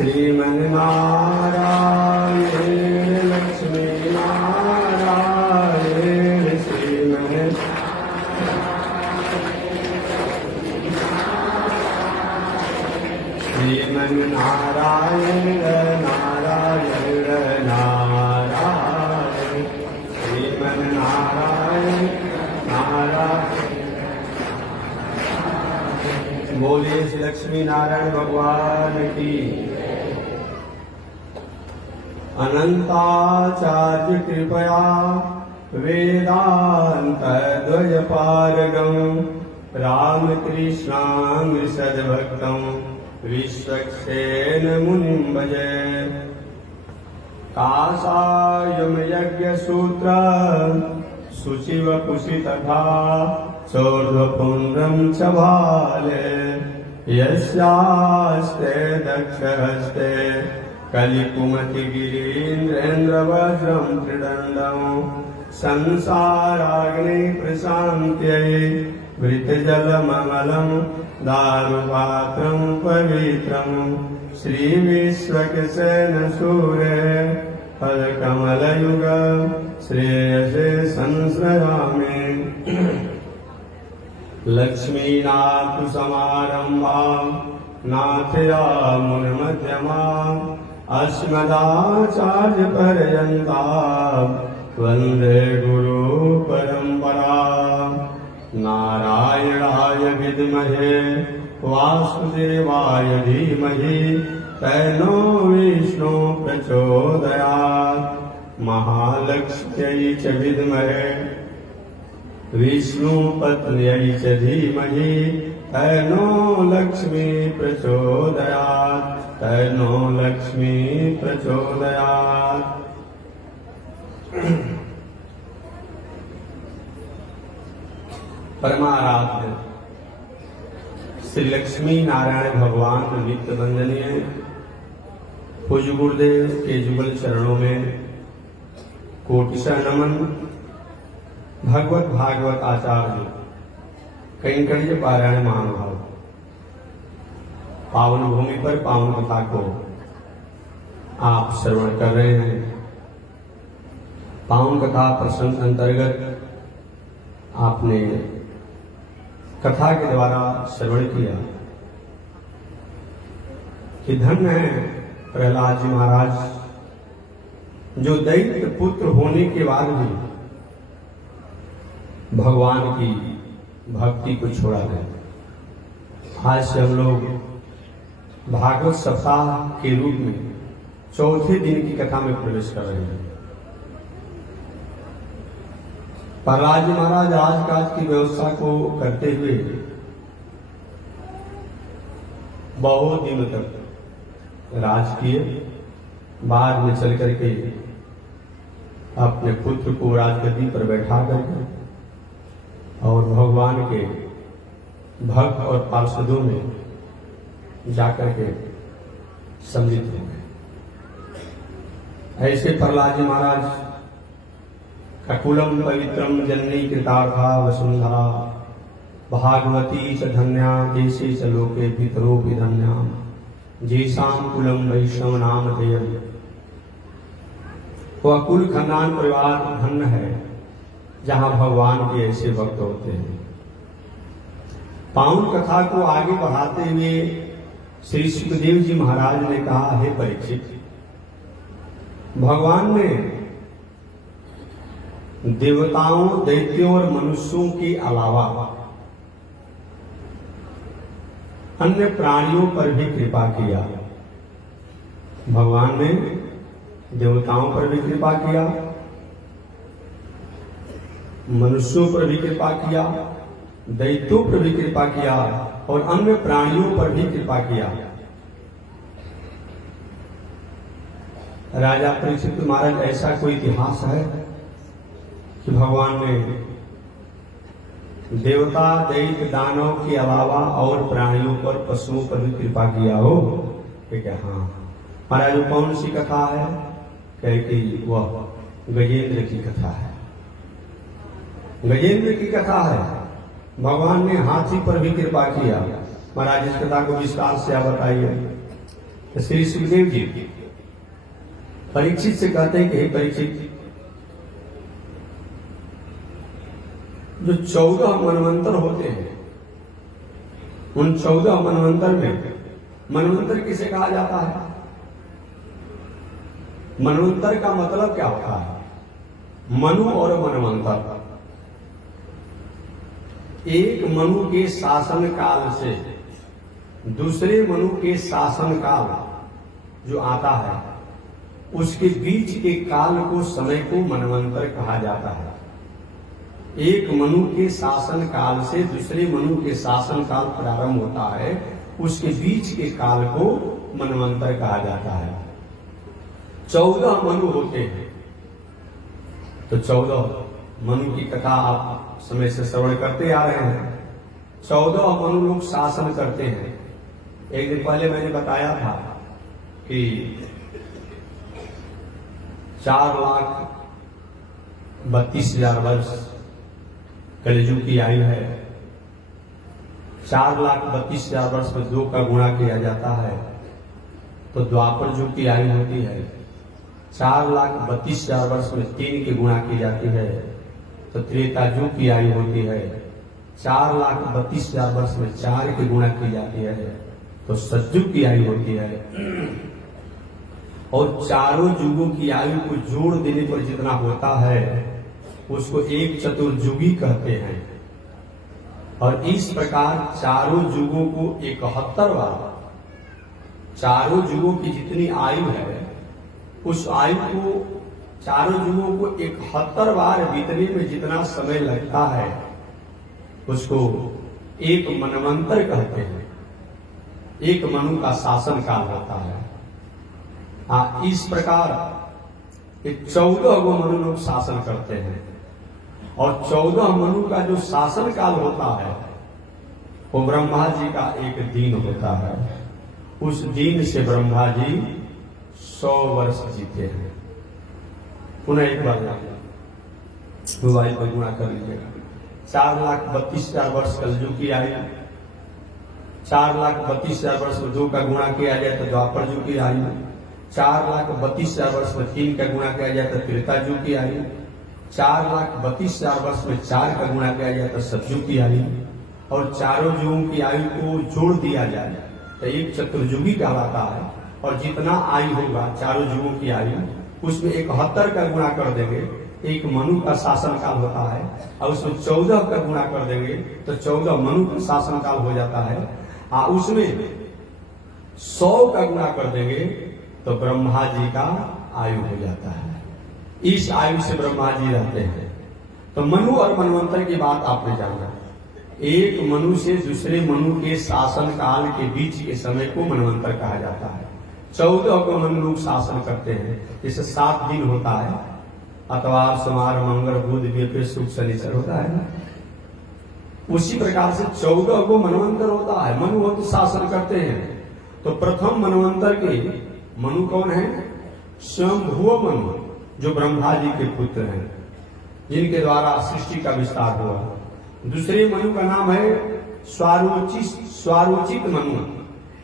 श्रीमन्नारायण लक्ष्मी नारायण श्रीमन्नारायण नारायण नारायण श्रीमन्नारायण नारायण। बोलिए श्री लक्ष्मी नारायण भगवान की। अनंताचार्य कृपया वेदांत द्वय पारगम रामकृष्णांग सद्भक्तम विश्वक्सेन मुनिं भजे। काषायम यज्ञ सूत्र सुशिव कुशि तथा चौर्ध्वपुण्ड्रं च भाले यस्यास्ते दक्षहस्ते कलिकुमति गिरीन्द्रेन्द्रवज्रं त्रिदण्डं संसाराग्नि प्रशान्त्यै वृतजलममलं दारुपात्रं पवित्रं श्रीविश्वक्सेन सूरे फलकमलयुग श्रेयसे संश्रयामि। लक्ष्मीनाथ समारम्भां नाथयामुनमध्यमाम् अस्मदाचार्यपर्यन्तां वन्दे गुरुपरम्पराम्। नारायणाय विद्महे वासुदेवाय धीमहि तन्नो विष्णु प्रचोदयात्। महालक्ष्म्यै च विद्महे विष्णुपत्न्यै च धीमहि तन्नो लक्ष्मी प्रचोदयात् तन्नो लक्ष्मी प्रचोदयात्। परमाराध्य श्री लक्ष्मी नारायण भगवान नित्य वंदनीय पूज्य गुरुदेव के जुगल चरणों में कोटिशः नमन। भगवत भागवत आचार्य कैंकर्य पारायण महानुभाव पावन भूमि पर पावन कथा को आप श्रवण कर रहे हैं। पावन कथा प्रसंग अंतर्गत आपने कथा के द्वारा श्रवण किया कि धन्य है प्रहलाद जी महाराज जो दैत्य पुत्र होने के बाद भी भगवान की भक्ति को छोड़ा गया। आज से हम लोग भागवत सप्ताह के रूप में चौथे दिन की कथा में प्रवेश कर रहे हैं। प्रहलाद जी महाराज राजकाज की व्यवस्था को करते हुए बहुत दिनों तक राज किए। बाद में चल करके अपने पुत्र को राजगद्दी पर बैठा करके और भगवान के भक्त और पार्षदों में जाकर के सम्मिलित हो गए। ऐसे प्रहलाद जी महाराज ककुलम पवित्रम जननी कृतार्था वसुंधरा भागवती च धन्या देशे च लोके पितरोपि धन्याम जेषाम कुलम वैष्णव नाम देयम। वह कुल खानदान परिवार धन्य है जहां भगवान के ऐसे भक्त होते हैं। पावन कथा को आगे बढ़ाते हुए श्री सुखदेव जी महाराज ने कहा, हे परीक्षित, भगवान ने देवताओं, दैत्यों और मनुष्यों के अलावा अन्य प्राणियों पर भी कृपा किया। भगवान ने देवताओं पर भी कृपा किया, मनुष्यों पर भी कृपा किया, दैत्यों पर भी कृपा किया और अन्य प्राणियों पर भी कृपा किया। राजा परीक्षित महाराज, ऐसा कोई इतिहास है कि भगवान ने देवता, दैत्य, दानव के अलावा और प्राणियों पर, पशुओं पर भी कृपा किया हो? क्या? हाँ महाराज। वो कौन सी कथा है? कह कि वह गजेंद्र की कथा है। गजेंद्र की कथा है। भगवान ने हाथी पर भी कृपा किया। महाराज इस कथा को विस्तार से आप बताइए। तो श्री सुखदेव जी परीक्षित से कहते हैं कि हे परीक्षित, जो 14 मनवंतर होते हैं, उन 14 मनवंतर में मनवंतर किसे कहा जाता है? मनवंतर का मतलब क्या होता है? मनु और मनवंतर, एक मनु के शासन काल से दूसरे मनु के शासन काल जो आता है, उसके बीच के काल को, समय को मनवंतर कहा जाता है। एक मनु के शासन काल से दूसरे मनु के शासन काल प्रारंभ होता है, उसके बीच के काल को मनवंतर कहा जाता है। 14 मनु होते हैं। तो 14 मनु की कथा आप समय से श्रवण करते आ रहे हैं। 14 मनु लोग शासन करते हैं। एक दिन पहले मैंने बताया था कि 4,32,000 वर्ष कलियुग की आयु है। 4,32,000 वर्ष में 2 का गुणा किया जाता है तो द्वापर युग की आयु होती है। 4,32,000 वर्ष में 3 की गुणा की जाती है तो त्रेता युग की आयु होती है। 4,32,000 वर्ष में 4 की गुणा की जाती है तो सतयुग की आयु होती है। और चारों युगों की आयु को जोड़ देने पर जितना होता है उसको एक चतुर्युगी कहते हैं। और इस प्रकार चारों युगों को 71 बार, चारों युगों की जितनी आयु है उस आयु को, चारों युगों को 71 बार बीतने में जितना समय लगता है उसको एक मनवंतर कहते हैं। एक मनु का शासन काल होता है। इस प्रकार 14 गो मनु लोग शासन करते हैं और 14 मनु का जो शासन काल होता है वो ब्रह्मा जी का एक दिन होता है। उस दिन से ब्रह्मा जी 100 वर्ष जीते हैं। पुनः एक बार मोबाइल पर गुणा कर लीजिएगा। 4,32,000 वर्ष कलयुग की आयु, 4,32,000 वर्ष में 2 का गुणा किया जाए तो द्वापर युग की आयु, 4,32,000 वर्ष में 3 का गुणा किया जाए तो त्रेता युग की आयु, 4,32,000 वर्ष में 4 का गुणा किया जाए तो सतयुग की आयु, और चारों युगों की आयु को जोड़ दिया जाए तो एक चतुर्युगी कहलाता है। और जितना आयु होगा चारों युगों की आयु, उसमें 71 का गुणा कर देंगे, एक मनु का शासन काल होता है, और उसमें 14 का गुणा कर देंगे तो 14 मनु का शासन काल हो जाता है। उसमें 100 का गुणा कर देंगे तो ब्रह्मा जी का आयु हो जाता है। इस आयु से ब्रह्मा जी रहते हैं। तो मनु और मनवंतर की बात आपने जाना। एक मनु से दूसरे मनु के शासन काल के बीच के समय को मनवंतर कहा जाता है। 14 को मनु लोग शासन करते हैं। जैसे 7 दिन होता है, अतवार, सोमवार, मंगल, बुध, बृहस्पति, शुक्र, शनिचर होता है ना, उसी प्रकार से 14 को मनवंतर होता है। मनु हो तो शासन करते हैं। तो प्रथम मनवंतर के मनु कौन है? स्वयंभुव मनु, जो ब्रह्मा जी के पुत्र हैं, जिनके द्वारा सृष्टि का विस्तार हुआ। दूसरे मनु का नाम है स्वारोचित मनु,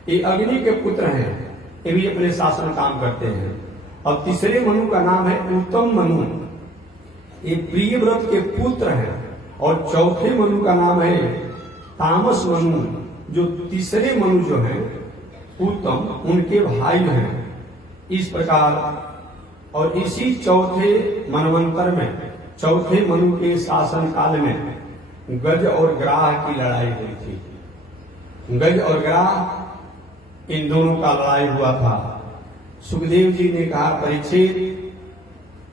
ये अग्नि के पुत्र हैं, ये भी अपने शासन काम करते हैं। और तीसरे मनु का नाम है उत्तम मनु, ये प्रियव्रत के पुत्र हैं। और चौथे मनु का नाम है तामस मनु, जो तीसरे मनु जो हैं उत्तम, उनके भाई हैं। इस प्रकार और इसी चौथे मनवंतर में, चौथे मनु के शासन काल में गज और ग्राह की लड़ाई हुई थी। गज और ग्राह, इन दोनों का लड़ाई हुआ था। सुखदेव जी ने कहा, परीक्षित,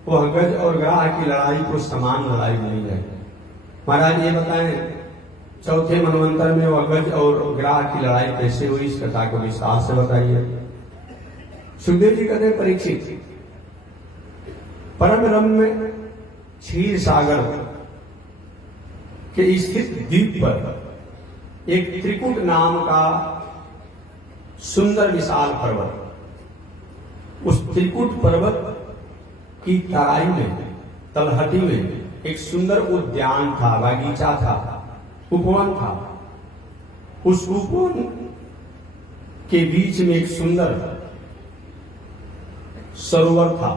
वह गज और ग्राह की लड़ाई को समान लड़ाई नहीं है। महाराज ये बताएं, चौथे मनवंतर में वह गज और ग्राह की लड़ाई कैसे हुई, इस कथा को विस्तार से बताइए। सुखदेव जी कहते हैं, परीक्षित, परम रम्य क्षीर सागर के स्थित द्वीप पर एक त्रिकुट नाम का सुंदर विशाल पर्वत, उस त्रिकुट पर्वत की तराई में, तलहटी में एक सुंदर उद्यान था, बागीचा था, उपवन था। उस उपवन के बीच में एक सुंदर सरोवर था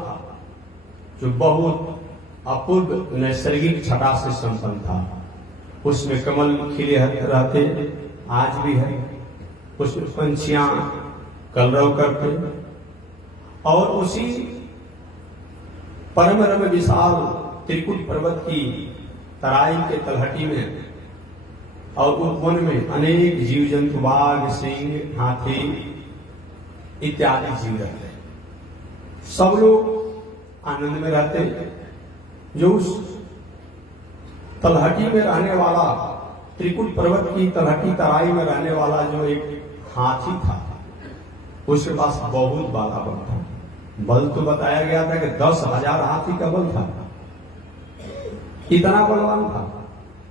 जो बहुत अपूर्व नैसर्गिक छटा से संपन्न था। उसमें कमल खिले रहते, आज भी है। उसमें पंछियां कलरव करते, और उसी परम रम विशाल त्रिकुट पर्वत की तराई के तलहटी में और उपवन में अनेक जीव जंतु, बाघ, सिंह, हाथी इत्यादि जीव रहते। सब लोग आनंद में रहते। जो उस तलहटी में रहने वाला, त्रिकुट पर्वत की तलहटी तराई में रहने वाला जो एक हाथी था, उसके पास बहुत बड़ा बल था। बल तो बताया गया था कि 10,000 हाथी का बल था, इतना बलवान था।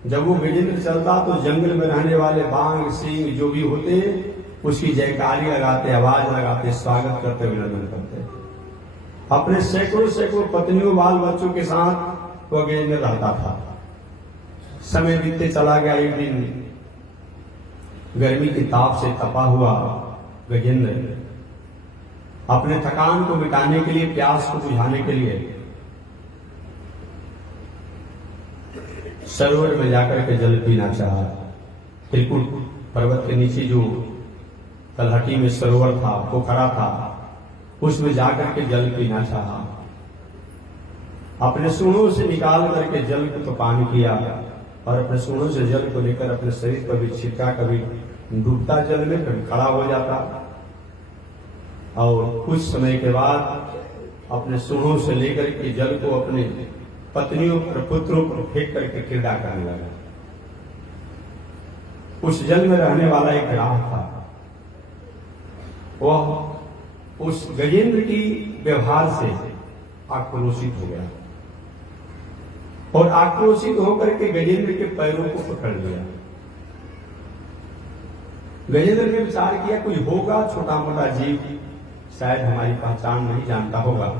जब वो गजेंद्र चलता तो जंगल में रहने वाले बाघ, सिंह जो भी होते, उसकी जयकारी लगाते, आवाज लगाते, स्वागत करते, अभिनंदन करते। अपने सैकड़ों सैकड़ों पत्नियों, बाल बच्चों के साथ वो गजेंद्र रहता था। समय बीतते चला गया। एक दिन गर्मी की ताप से तपा हुआ गजेंद्र अपने थकान को मिटाने के लिए, प्यास को बुझाने के लिए सरोवर में जाकर के जल पीना चाहा। त्रिकुट पर्वत के नीचे जो तलहटी में सरोवर था, पोखरा था, उसमें जाकर के जल पीना चाहा। अपने सूढ़ों से निकाल करके जल को तो पान किया, और अपने सूढ़ों से जल को लेकर अपने शरीर पर भी छिड़का। कभी डूबता जल में, कभी खड़ा हो जाता, और कुछ समय के बाद अपने सूढ़ों से लेकर के जल को अपने पत्नियों पर, पुत्रों पर फेंक करके क्रीड़ा करने लगा। उस जल में रहने वाला एक ग्राह था। वह उस गजेंद्र की व्यवहार से आक्रोशित हो गया, और आक्रोशित होकर के गजेंद्र के पैरों को पकड़ लिया। गजेंद्र ने विचार किया, कोई होगा छोटा मोटा जीव, शायद हमारी पहचान नहीं जानता होगा,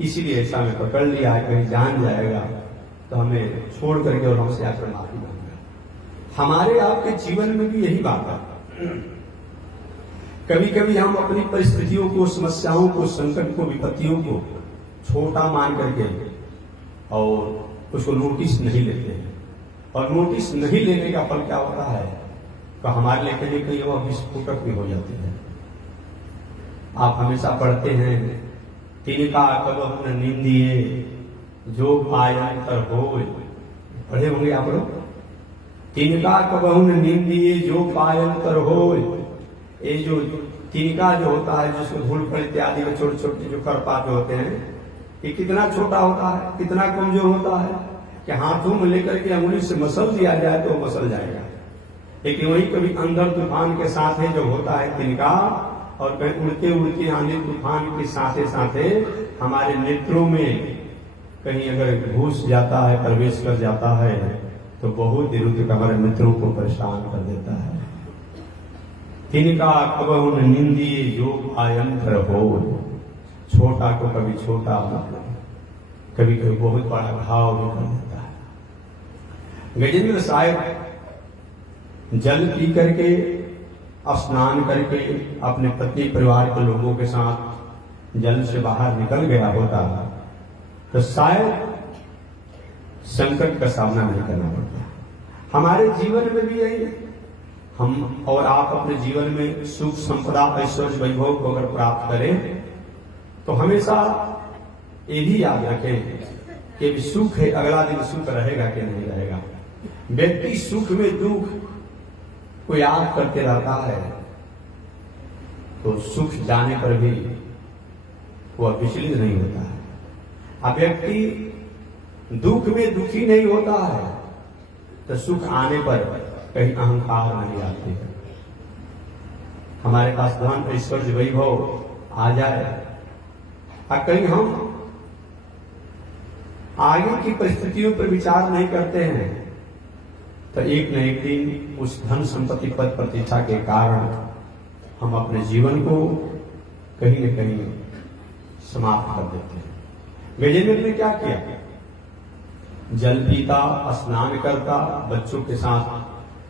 इसीलिए ऐसा मैं पकड़ लिया है। कहीं जान जाएगा तो हमें छोड़ करके और हमसे आकर माफी मांगेगा। हमारे आपके जीवन में भी यही बात है। कभी कभी हम अपनी परिस्थितियों को, समस्याओं को, संकट को, विपत्तियों को छोटा मान करके और उसको नोटिस नहीं लेते हैं। और नोटिस नहीं लेने का फल क्या होता है, तो हमारे लिए कहीं कहीं वह विस्फोटक भी हो जाते हैं। आप हमेशा पढ़ते हैं, तिनका कबहु न निंदिए जो पायन कर होय। पढ़े होंगे आप लोग। तिनका कबहु न निंदिए जो पायन कर होय। ये जो तिनका जो होता है, जिसको धूल फल इत्यादि में छोटे छोटे जो खरपात होते हैं, ये कितना छोटा होता है, कितना कमजोर होता है कि हाथों में लेकर के अंगुली से मसल दिया जाए तो मसल जाएगा। लेकिन वही कभी अंदर तूफान के साथ जो होता है तिनका, और कहीं उड़ते उड़ते आंधी तूफान के साथे साथे हमारे नेत्रों में कहीं अगर घुस जाता है, प्रवेश कर जाता है, तो बहुत देर तक हमारे मित्रों को परेशान कर देता है। तिनका कबहु न निंदिए जो आयंत्र हो। छोटा को कभी छोटा, कभी कभी बहुत बड़ा घाव भी कर देता है। गजेंद्र साहब जल पी करके, स्नान करके, अपने पत्नी परिवार के लोगों के साथ जल से बाहर निकल गया होता तो शायद संकट का सामना नहीं करना पड़ता। हमारे जीवन में भी यही, हम और आप अपने जीवन में सुख, संपदा, ऐश्वर्य, वैभव को अगर प्राप्त करें तो हमेशा ये भी याद रखें कि सुख है, अगला दिन सुख रहेगा कि नहीं रहेगा। व्यक्ति सुख में दुख को याद करते रहता है तो सुख जाने पर भी वह विचलित नहीं होता है। अब व्यक्ति दुख में दुखी नहीं होता है तो सुख आने पर कहीं अहंकार नहीं आती है। हमारे पास धन, ऐश्वर्य, वैभव आ जाए और कहीं हम आगे की परिस्थितियों पर विचार नहीं करते हैं तो एक न एक दिन उस धन, संपत्ति, पद, प्रतिष्ठा के कारण हम अपने जीवन को कहीं न कहीं समाप्त कर देते हैं। गजेंद्र ने क्या किया? जल पीता, स्नान करता, बच्चों के साथ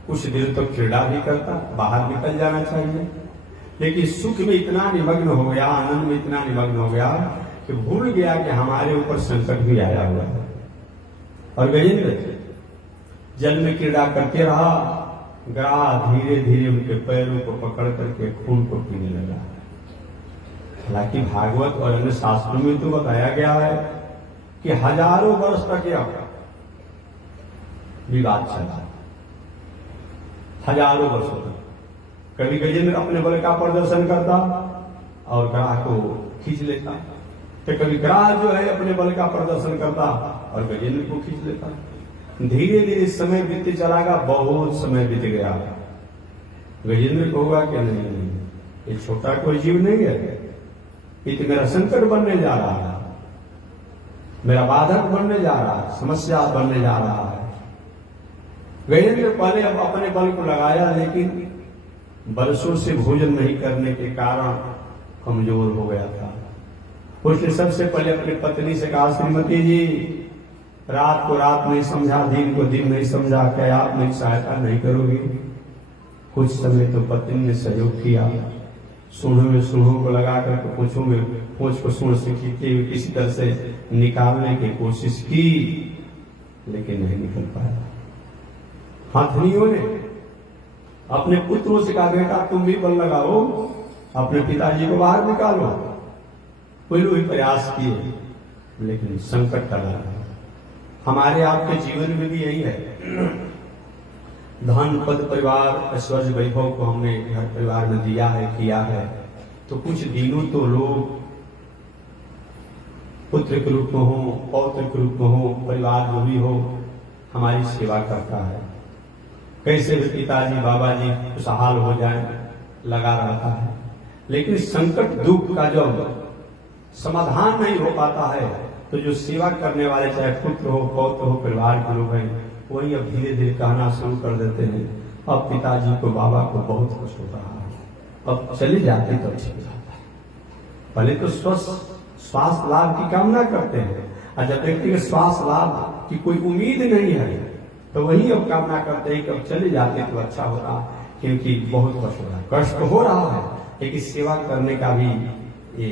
कुछ देर तक क्रीड़ा भी करता, बाहर निकल जाना चाहिए। लेकिन सुख में इतना निमग्न हो गया, आनंद में इतना निमग्न हो गया कि भूल गया कि हमारे ऊपर संकट भी आया हुआ है। और गजेंद्र जल में क्रीड़ा करते रहा, ग्राह धीरे धीरे उनके पैरों को पकड़ करके खून को पीने लगा। हालांकि भागवत और अन्य शास्त्रों में तो बताया गया है कि हजारों वर्ष तक यह विवाद चला, हजारों वर्षों तक। कभी गजेंद्र अपने बल का प्रदर्शन करता और ग्राह को खींच लेता, तो कभी ग्राह जो है अपने बल का प्रदर्शन करता और गजेंद्र को खींच लेता। धीरे धीरे समय बीतते चला गया, बहुत समय बीत गया। गजेंद्र को होगा कि नहीं, ये छोटा कोई जीव नहीं है, ये तो मेरा संकट बनने जा रहा है, मेरा बाधक बनने जा रहा है, समस्या बनने जा रहा है। गजेंद्र पहले अब अपने बल को लगाया, लेकिन बरसों से भोजन नहीं करने के कारण कमजोर हो गया था। उसने सबसे पहले अपनी पत्नी से कहा, श्रीमती जी, रात को रात नहीं समझा, दिन को दिन नहीं समझा, क्या आप मेरी सहायता नहीं करोगी? कुछ समय तो पत्नी ने सहयोग किया, सूढ़ों में सूढ़ों को लगा करके पूछों में पूछ को सूढ़ से खींचते हुए किसी तरह से निकालने की कोशिश की, लेकिन नहीं निकल पाया। हाथनियों ने अपने पुत्रों से कहा, बेटा तुम भी बल लगाओ, अपने पिताजी को बाहर निकालो। कोई लोग प्रयास किए, लेकिन संकट टला। हमारे आपके जीवन में भी यही है, धन पद परिवार ऐश्वर्य वैभव को हमने घर परिवार में दिया है, किया है, तो कुछ दिनों तो लोग पुत्र के रूप में हो, पौत्र के रूप में हो, परिवार जो भी हो, हमारी सेवा करता है। कैसे भी पिताजी बाबा जी खुशहाल हो जाए, लगा रहता है। लेकिन संकट दुख का जब समाधान नहीं हो पाता है, तो जो सेवा करने वाले, चाहे पुत्र हो, पौत्र हो, परिवार के लोग हैं, वही अब धीरे धीरे कहना शुरू कर देते हैं, अब पिताजी को बाबा को बहुत कष्ट हो रहा है, अब चले जाते तो ठीक रहता है। पहले तो स्वास्थ्य लाभ की कामना करते हैं, और जब व्यक्ति के स्वास्थ्य लाभ की कोई उम्मीद नहीं है, तो वही अब कामना करते हैं कि अब चले जाते तो अच्छा होता, क्योंकि बहुत कष्ट हो रहा है। कष्ट हो रहा है, लेकिन सेवा करने का भी ये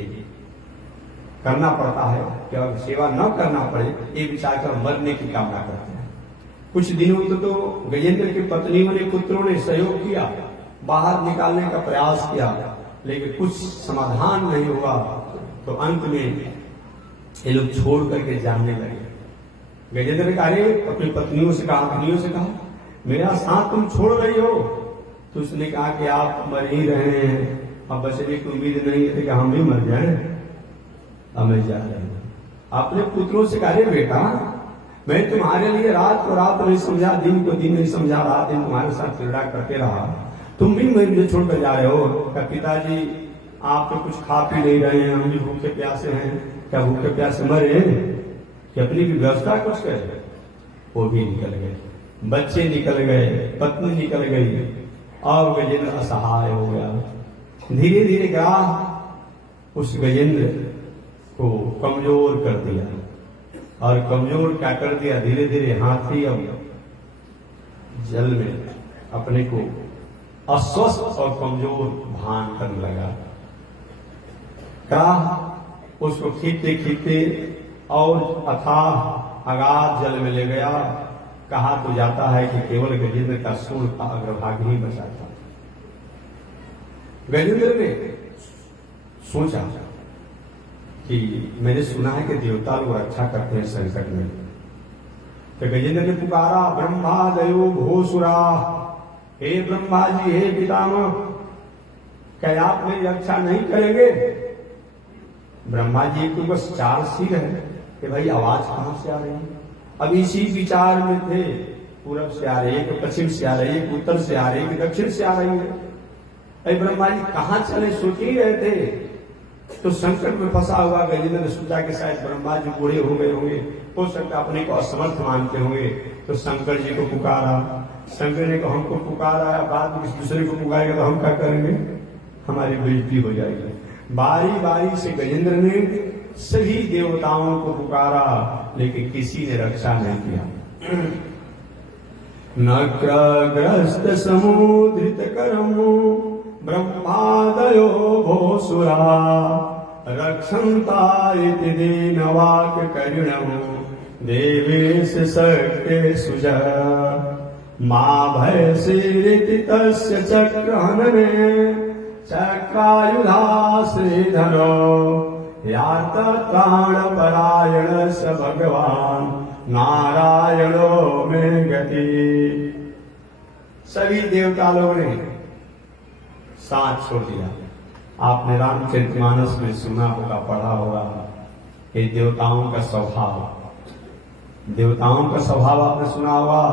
करना पड़ता है कि अगर सेवा न करना पड़े, ये विचार कर मरने की कामना करते हैं। कुछ दिनों तो गजेंद्र की पत्नियों ने, पुत्रों ने सहयोग किया, बाहर निकालने का प्रयास किया, लेकिन कुछ समाधान नहीं हुआ, तो अंत में ये लोग छोड़ करके जानने लगे। गजेंद्र ने कहा, अपनी पत्नियों से कहा, मेरा साथ तुम छोड़ रही हो? तो उसने कहा कि आप मर ही रहे हैं, अब बचने की उम्मीद नहीं है कि हम भी मर जाए, अब मैं जा रहा हूं। अपने पुत्रों से कहा, बेटा मैं तुम्हारे लिए रात को रात नहीं समझा, दिन को दिन नहीं समझा, रात दिन तुम्हारे साथ क्रीड़ा करते रहा, तुम भी मुझे छोड़कर जा रहे हो? क्या पिताजी आप तो कुछ खा पी नहीं रहे हैं, हम भी भूखे प्यासे हैं, क्या भूखे प्यासे मरे कि अपनी भी व्यवस्था कुछ करे? वो भी निकल गए, बच्चे निकल गए, पत्नी निकल गई, और गजेंद्र असहाय हो गया। धीरे धीरे ग्राह उस गजेंद्र को कमजोर कर दिया, और कमजोर क्या कर दिया, धीरे धीरे हाथी अब जल में अपने को अस्वस्थ और कमजोर भान करने लगा। ग्राह उसको खींचते खींचते और अथाह अगाध जल में ले गया। कहा तो जाता है कि केवल गजेंद्र का सूढ़ का अग्रभाग ही बचा था। गजेंद्र ने सोचा कि मैंने सुना है कि देवता लोग रक्षा करते हैं संकट में, तो गजेंद्र ने पुकारा, ब्रह्मा दयो घोसुरा, हे ब्रह्मा जी, हे पितामह, क्या आप मेरी रक्षा नहीं करेंगे? ब्रह्मा जी के बस 4 सिर है कि भाई आवाज कहां से आ रही है? अब इसी विचार में थे, पूरब से आ रही है कि पश्चिम से आ रही है, उत्तर से आ रही है कि दक्षिण से आ रही है। अरे ब्रह्मा जी कहां चले, सोच ही रहे थे, तो संकट में फंसा हुआ गजेंद्र ने सोचा कि शायद ब्रह्मा जी बूढ़े हो गए होंगे, हो सकता अपने को असमर्थ मानते होंगे, तो शंकर जी को पुकारा। शंकर ने कहा हमको पुकारा है, बाद में किसी दूसरे को पुकारेगा तो हम क्या करेंगे, हमारी बेइज्जती हो जाएगी। बारी बारी से गजेंद्र ने सभी देवताओं को पुकारा, लेकिन किसी ने रक्षा नहीं किया। नक्रग्रस्त समुद्रित करमो ब्रह्मादयो भोसुरा रक्षन्ता इति दीनवाक्यकरिणम् देवेश शक्तेषु च मा भयसीरिति तस्य चक्रहनने चक्रायुधा श्रीधरो यार्तत्राणपरायण स भगवान नारायणो मे गति। सभी देवता लोगों ने साथ छोड़ दिया। आपने रामचरितमानस में सुना होगा, पढ़ा होगा कि देवताओं का स्वभाव आपने सुना होगा,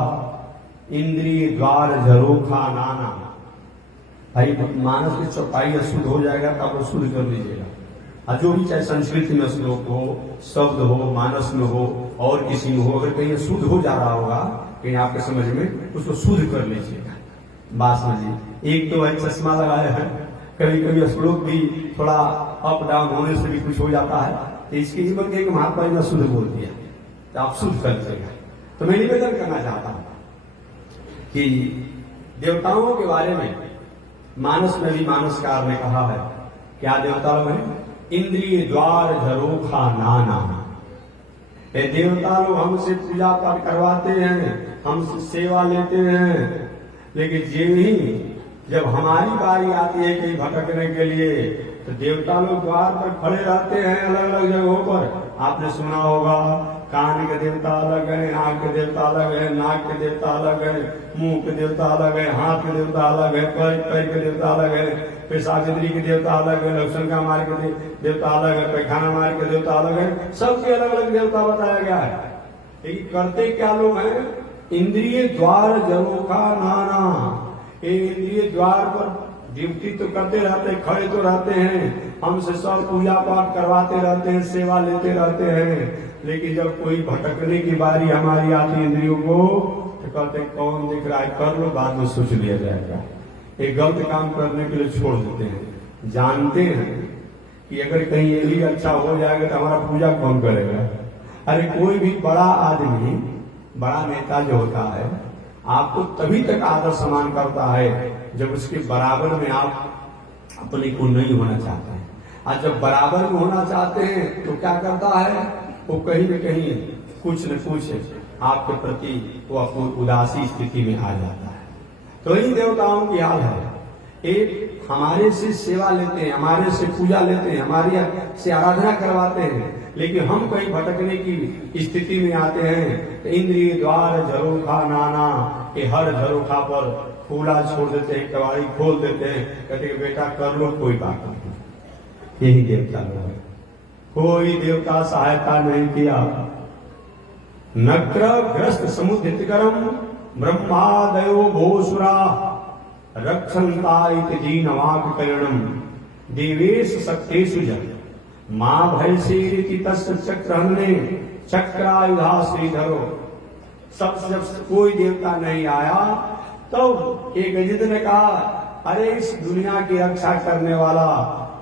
इंद्रिय द्वार झरोखा नाना। भाई मानस की चौपाई अशुद्ध हो जाएगा तो आप शुद्ध कर लीजिएगा। और जो भी चाहे संस्कृत में श्लोक हो, शब्द हो, मानस में हो और किसी में हो, अगर कहीं अशुद्ध हो जा रहा होगा कहीं आपके समझ में, उसको शुद्ध कर लीजिएगा। बात समझिए। एक तो भाई चश्मा लगाया है, कभी कभी श्लोक भी थोड़ा अप डाउन होने से भी कुछ हो जाता है, तो इसकी हिम्मत एक महात्मा ने शुद्ध बोल दिया तो आप शुद्ध कर लीजिएगा। तो मैं निवेदन करना चाहता हूं कि देवताओं के बारे में मानस में भी मानसकार ने कहा है, क्या देवता लोग हैं? इंद्रिय द्वार झरोखा नाना। ये देवता लोग हमसे पूजा पाठ करवाते हैं, हमसे सेवा लेते हैं, लेकिन जब हमारी बारी आती है कहीं भटकने के लिए तो देवता लोग द्वार पर खड़े रहते हैं अलग अलग जगहों पर। आपने सुना होगा कान के देवता अलग है, आंख के देवता अलग है, नाक के देवता अलग है, मुंह के देवता अलग है, हाथ के देवता अलग है, पैर के देवता अलग है, पेशाब इंद्री के देवता अलग है, लक्षण का मार्ग के देवता अलग है, पैखाना मार्ग के देवता अलग है। सबके अलग अलग देवता बताया गया है। लेकिन करते क्या लोग हैं? इंद्रिय द्वार झरोखा नाना। ये इंद्रिय द्वार पर ड्यूटी तो करते रहते, खड़े तो रहते हैं, हमसे सब पूजा पाठ करवाते रहते हैं, सेवा लेते रहते हैं, लेकिन जब कोई भटकने की बारी हमारी आती इंद्रियों को तो कहते कौन दिख रहा है, कर लो, बाद में सोच लिया जाएगा। एक गलत काम करने के लिए छोड़ देते हैं। जानते हैं कि अगर कहीं ये भी अच्छा हो जाएगा तो हमारा पूजा कौन करेगा। अरे कोई भी बड़ा आदमी, बड़ा नेता जो होता है, आपको तभी तक आदर सम्मान करता है जब उसके बराबर में आप अपने को नहीं होना चाहते हैं। और जब बराबर में होना चाहते हैं तो क्या करता है? वो कहीं न कहीं कुछ न कुछ आपके प्रति वो अपनी उदासी स्थिति में आ जाता है। तो इन देवताओं की हाल है, एक हमारे से सेवा लेते हैं, हमारे से पूजा लेते हैं, हमारे से आराधना करवाते हैं, लेकिन हम कहीं भटकने की स्थिति में आते हैं तो इंद्रिय द्वार झरोखा नाना, ये हर झरोखा पर खुला छोड़ देते हैं, कवाड़ी खोल देते हैं, कहते हैं बेटा कर लो, कोई बात नहीं। यही देवता लोग हैं। कोई देवता सहायता नहीं किया। नक्र ग्रस्त समुद्रितकरम ब्रह्मादयो भोसुरा रक्षन्ता इति दीनवाक्यकरिणम् देवेश शक्तेषु च मां भयसीरिति तस्य चक्रहनने चक्रायुधा श्रीधरो। सबसे जब कोई देवता नहीं आया तो एक गजेंद्र ने कहा, अरे इस दुनिया की रक्षा करने वाला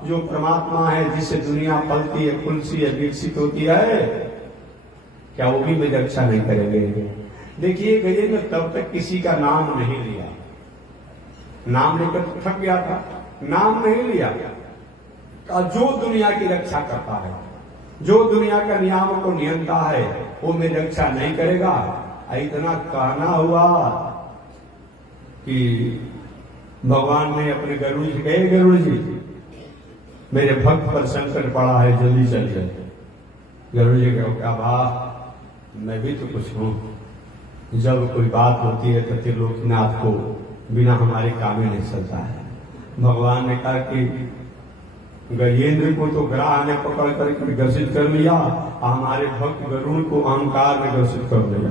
जो परमात्मा है, जिससे दुनिया पलती है, फूलती है, विकसित होती है, क्या वो भी मेरी रक्षा नहीं करेंगे? देखिए गजेंद्र तब तक किसी का नाम नहीं लिया, नाम लेकर थक गया था, नाम नहीं लिया। जो दुनिया की रक्षा करता है, जो दुनिया का नियामक और नियंता है, वो मेरी रक्षा नहीं करेगा। इतना कहना हुआ कि भगवान ने अपने गरुड़ जी कहे, गरुड़ जी मेरे भक्त पर संकट पड़ा है, जल्दी चल जाए। गरुड़ जी कहो, क्या बात, मैं भी तो कुछ हूं। जब कोई बात होती है तो त्रिलोकीनाथ को बिना हमारे काम में नहीं चलता है। भगवान ने कहा कि गजेंद्र को तो ग्राह ने पकड़ कर ग्रसित कर लिया, हमारे भक्त गरुड़ को अहंकार में ग्रसित कर दिया।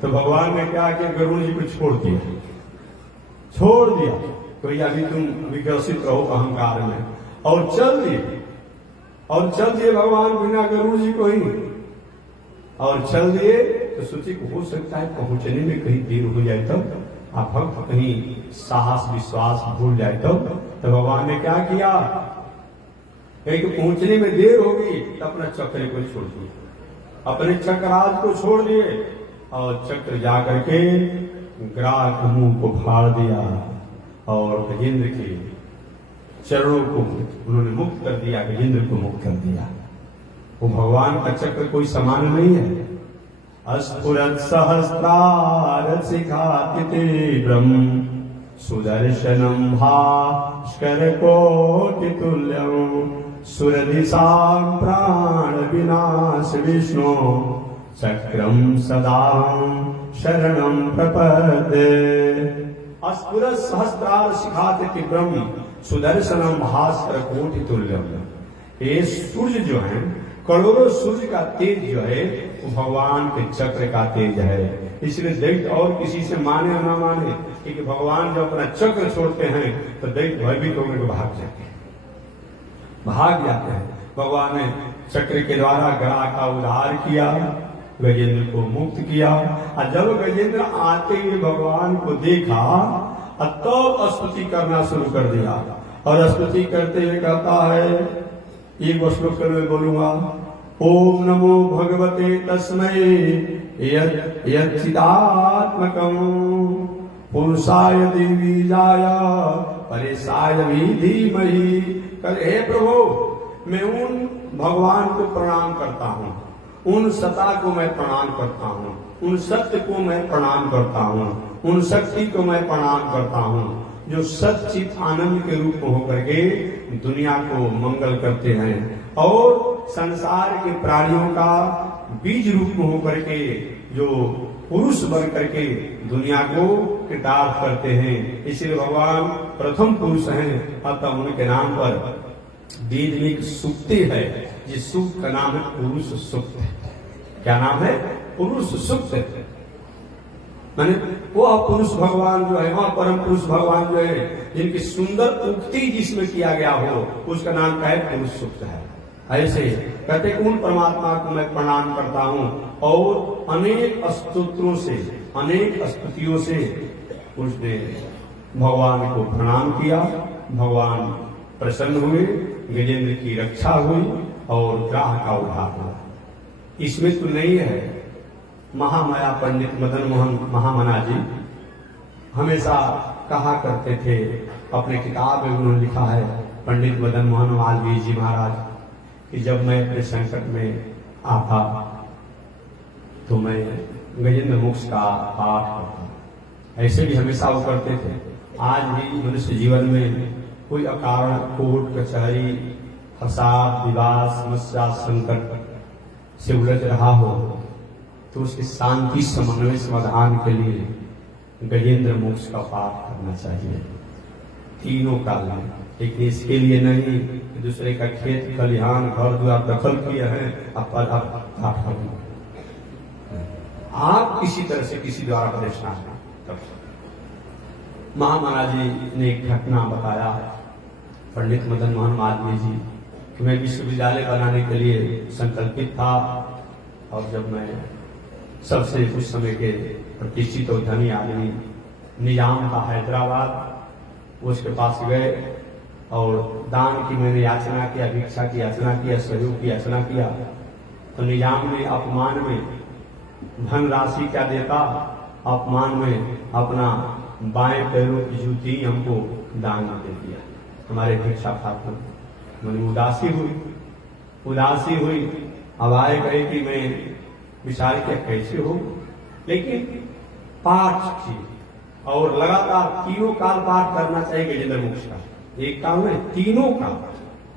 तो भगवान ने क्या किया, गरुड़ जी को छोड़ दिया, छोड़ दिया। तो अभी तुम विकसित रहो अहंकार में, और चल दिए, और चल दिए भगवान बिना गरुड़ जी को ही, और चल दिए। तो सोचिए हो सकता है पहुंचने में कहीं देर हो जाए तब, आप भक्त कहीं साहस विश्वास भूल जाए तब। तो भगवान ने क्या किया, कहीं पहुंचने में देर होगी तो अपना चक्र को छोड़ दिए, अपने चक्रराज को छोड़ दिए, और चक्र जाकर के ग्राह के मुंह को फाड़ दिया और गजेंद्र के चरणों को उन्होंने मुक्त कर दिया, गजेंद्र को मुक्त कर दिया। वो भगवान का चक्र कोई समान नहीं है। अस्फुरत् सहस्रार शिखातिते ब्रह्म सुदर्शनम भास्कर कोटि तुल्यम सुरदिशां प्राण विनाश विष्णु चक्रम सदा शरणं प्रपद्ये। अस्फुरत् सहस्रार शिखातिते ब्रह्म सुदर्शनम भास्कर कोटि तुल्यम। ये सूर्य जो है, करोड़ों सूर्य का तेज जो है वो भगवान के चक्र का तेज है। इसलिए दैत्य और किसी से माने न माने, क्योंकि भगवान जब अपना चक्र छोड़ते हैं तो दैत्य भयभीत होकर के भाग जाते हैं। भगवान ने चक्र के द्वारा गड़ा का उद्धार किया, गजेंद्र को मुक्त किया। और जब गजेंद्र आते ही भगवान को देखा तब स्तुति करना शुरू कर दिया। और स्तुति करते हुए कहता है, एक श्लोक में बोलूंगा, ओम नमो भगवते तस्मै यच्चिदात्मकं पुरुषाय दिव्याय परेशाय धीमहि। हे प्रभु, मैं उन भगवान को प्रणाम करता हूँ, उन सत्ता को मैं प्रणाम करता हूँ, उन सत्य को मैं प्रणाम करता हूँ, उन शक्ति को मैं प्रणाम करता हूँ जो सच्चित आनंद के रूप में होकर के दुनिया को मंगल करते हैं और संसार के प्राणियों का बीज रूप में होकर के जो पुरुष बन करके दुनिया को कृतार्थ करते हैं। इसलिए भगवान प्रथम पुरुष हैं, अतः उनके नाम पर वेद में एक सूक्ति है, जिस सूक्त का नाम है पुरुष सूक्त। क्या नाम है? पुरुष सूक्त। माने वो पुरुष भगवान जो है, वह परम पुरुष भगवान जो है, जिनकी सुंदर उक्ति जिसमें किया गया हो, उसका नाम क्या है? पुरुष सूक्त है। ऐसे कहते उन परमात्मा को मैं प्रणाम करता हूँ और अनेक स्तोत्रों से, अनेक स्तुतियों से उसने भगवान को प्रणाम किया। भगवान प्रसन्न हुए, गजेंद्र की रक्षा हुई और ग्राह का उद्धार हुआ। इसमें तो नहीं है। महामाया पंडित मदन मोहन महामना जी हमेशा कहा करते थे, अपने किताब में उन्होंने लिखा है, पंडित मदन मोहन मालवीय जी महाराज, कि जब मैं अपने संकट में आता तो मैं गजेंद्र मोक्ष का पाठ करता। ऐसे भी हमेशा वो करते थे। आज भी मनुष्य जीवन में कोई अकारण कोर्ट कचहरी फसाद विवाद समस्या संकट से उलझ रहा हो तो उसकी शांति समन्वय समाधान के लिए गजेंद्र मोक्ष का पाठ करना चाहिए तीनों काल में। लेकिन इसके लिए नहीं कि दूसरे का खेत खलिहान घर द्वार दखल किए हैं पाठ करना। आप किसी तरह से किसी द्वारा परेशान कर। महामना जी ने एक घटना बताया, पंडित मदन मोहन मालवीय जी, कि मैं विश्वविद्यालय बनाने के लिए संकल्पित था और जब मैं सबसे उस समय के प्रतिष्ठित और धनी आदमी निजाम था हैदराबाद, उसके पास गए और दान की मैंने याचना किया, भिक्षा की याचना किया, सहयोग की याचना किया। तो निजाम ने अपमान में धन राशि क्या देता, अपमान में अपना बाएं पैरों की जूती हमको दान में दे दिया। हमारे भिक्षा पात्र मैंने उदासी हुई। अब आए गए कि मैं विचार किया कैसे हो, लेकिन पाठ की और लगातार तीनों काल पाठ करना चाहिए गजेंद्र मोक्ष का। एक काल में तीनों काल,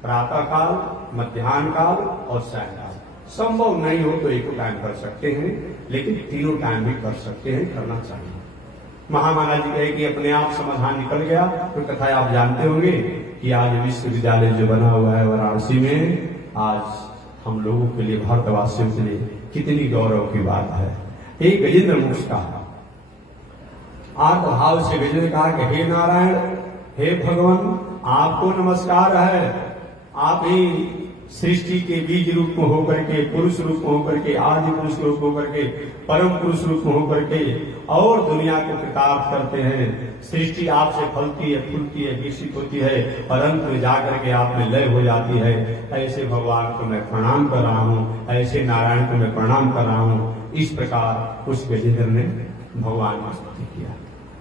प्रातः काल, मध्याह्न काल और सायं काल। संभव नहीं हो तो एक टाइम कर सकते हैं, लेकिन तीनों टाइम भी कर सकते हैं, करना चाहिए। महामना जी कहे कि अपने आप समाधान निकल गया। तो कथा आप जानते होंगे कि आज विश्वविद्यालय जो बना हुआ है वाराणसी में, आज हम लोगों के लिए, भारतवासियों के लिए कितनी गौरव की बात है। एक गजेंद्र मोक्ष का आत्म भाव से गजेंद्र ने कहा कि हे नारायण, हे भगवान, आपको नमस्कार है। आप ही सृष्टि के बीज रूप में होकर के, पुरुष रूप में होकर के, आदि पुरुष रूप में होकर के, परम पुरुष रूप में होकर के और दुनिया को कृतार्थ करते हैं। सृष्टि आपसे फलती है, फूलती है, विकसित होती है और अंत में जाकर के आप में लय हो जाती है। ऐसे भगवान को मैं प्रणाम कर रहा हूँ, ऐसे नारायण को मैं प्रणाम कर रहा हूँ। इस प्रकार उस गजेंद्र ने भगवान की स्तुति किया।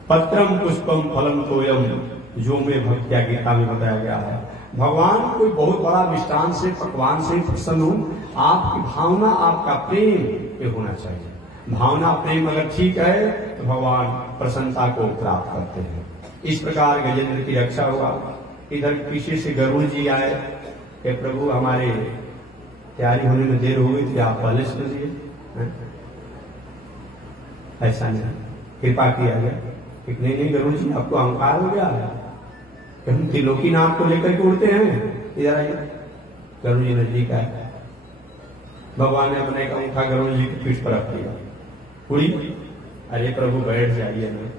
पत्रम पुष्पम फलम तोयम जो में भक्तिया गीता में बताया गया है। भगवान कोई बहुत बड़ा मिष्टान से पकवान से प्रसन्न हो, आपकी भावना आपका प्रेम ये होना चाहिए। भावना प्रेम अगर ठीक है तो भगवान प्रसन्नता को प्राप्त करते हैं। इस प्रकार गजेंद्र की रक्षा हुआ। इधर पीछे से गरुड़ जी आए कि प्रभु हमारे तैयारी होने में देर हो गई थी, आप पहले सुन लिए। ऐसा नहीं, कृपा किया गया कि नहीं गरुड़ जी आपको अहंकार हो गया है, हम त्रिलोकी नाम को लेकर के उड़ते हैं। इधर आइए, गरुड़ जी नजदीक आए। भगवान ने अपने का अंगूठा गरुड़ जी की पीठ पर रख दिया। उड़ी, अरे प्रभु बैठ जाइए ना,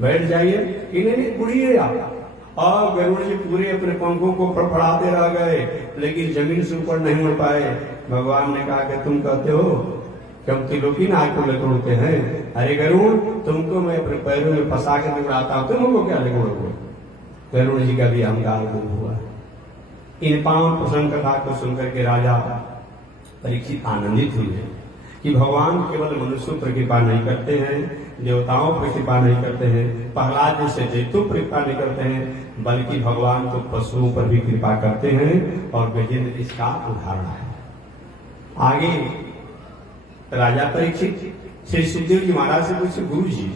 बैठ जाइए। नहीं उड़िए आप। और गरुड़ जी पूरे अपने पंखों को फड़फड़ाते रह गए, लेकिन जमीन से ऊपर नहीं उड़ पाए। भगवान ने कहा कि तुम कहते हो कि हम त्रिलोकी नाग को लेकर उड़ते हैं। अरे गरुड़, तुमको मैं अपने पैरों में फंसा के उड़ाता हूं, तुमको क्या लेकर उड़ोगे। गरुड़ जी का भी अहंकार दूर हुआ। इन पावन प्रसन्न कथा को सुनकर के राजा परीक्षित आनंदित हुए कि भगवान केवल मनुष्यों पर कृपा नहीं करते हैं, देवताओं पर कृपा नहीं करते हैं, प्रहलाद जैसे दैत्यों पर कृपा नहीं करते हैं, बल्कि भगवान तो पशुओं पर भी कृपा करते हैं। और गजेंद्र इसका उदाहरण है। आगे राजा परीक्षित श्री सुखदेव जी महाराज से पूछे, गुरु जी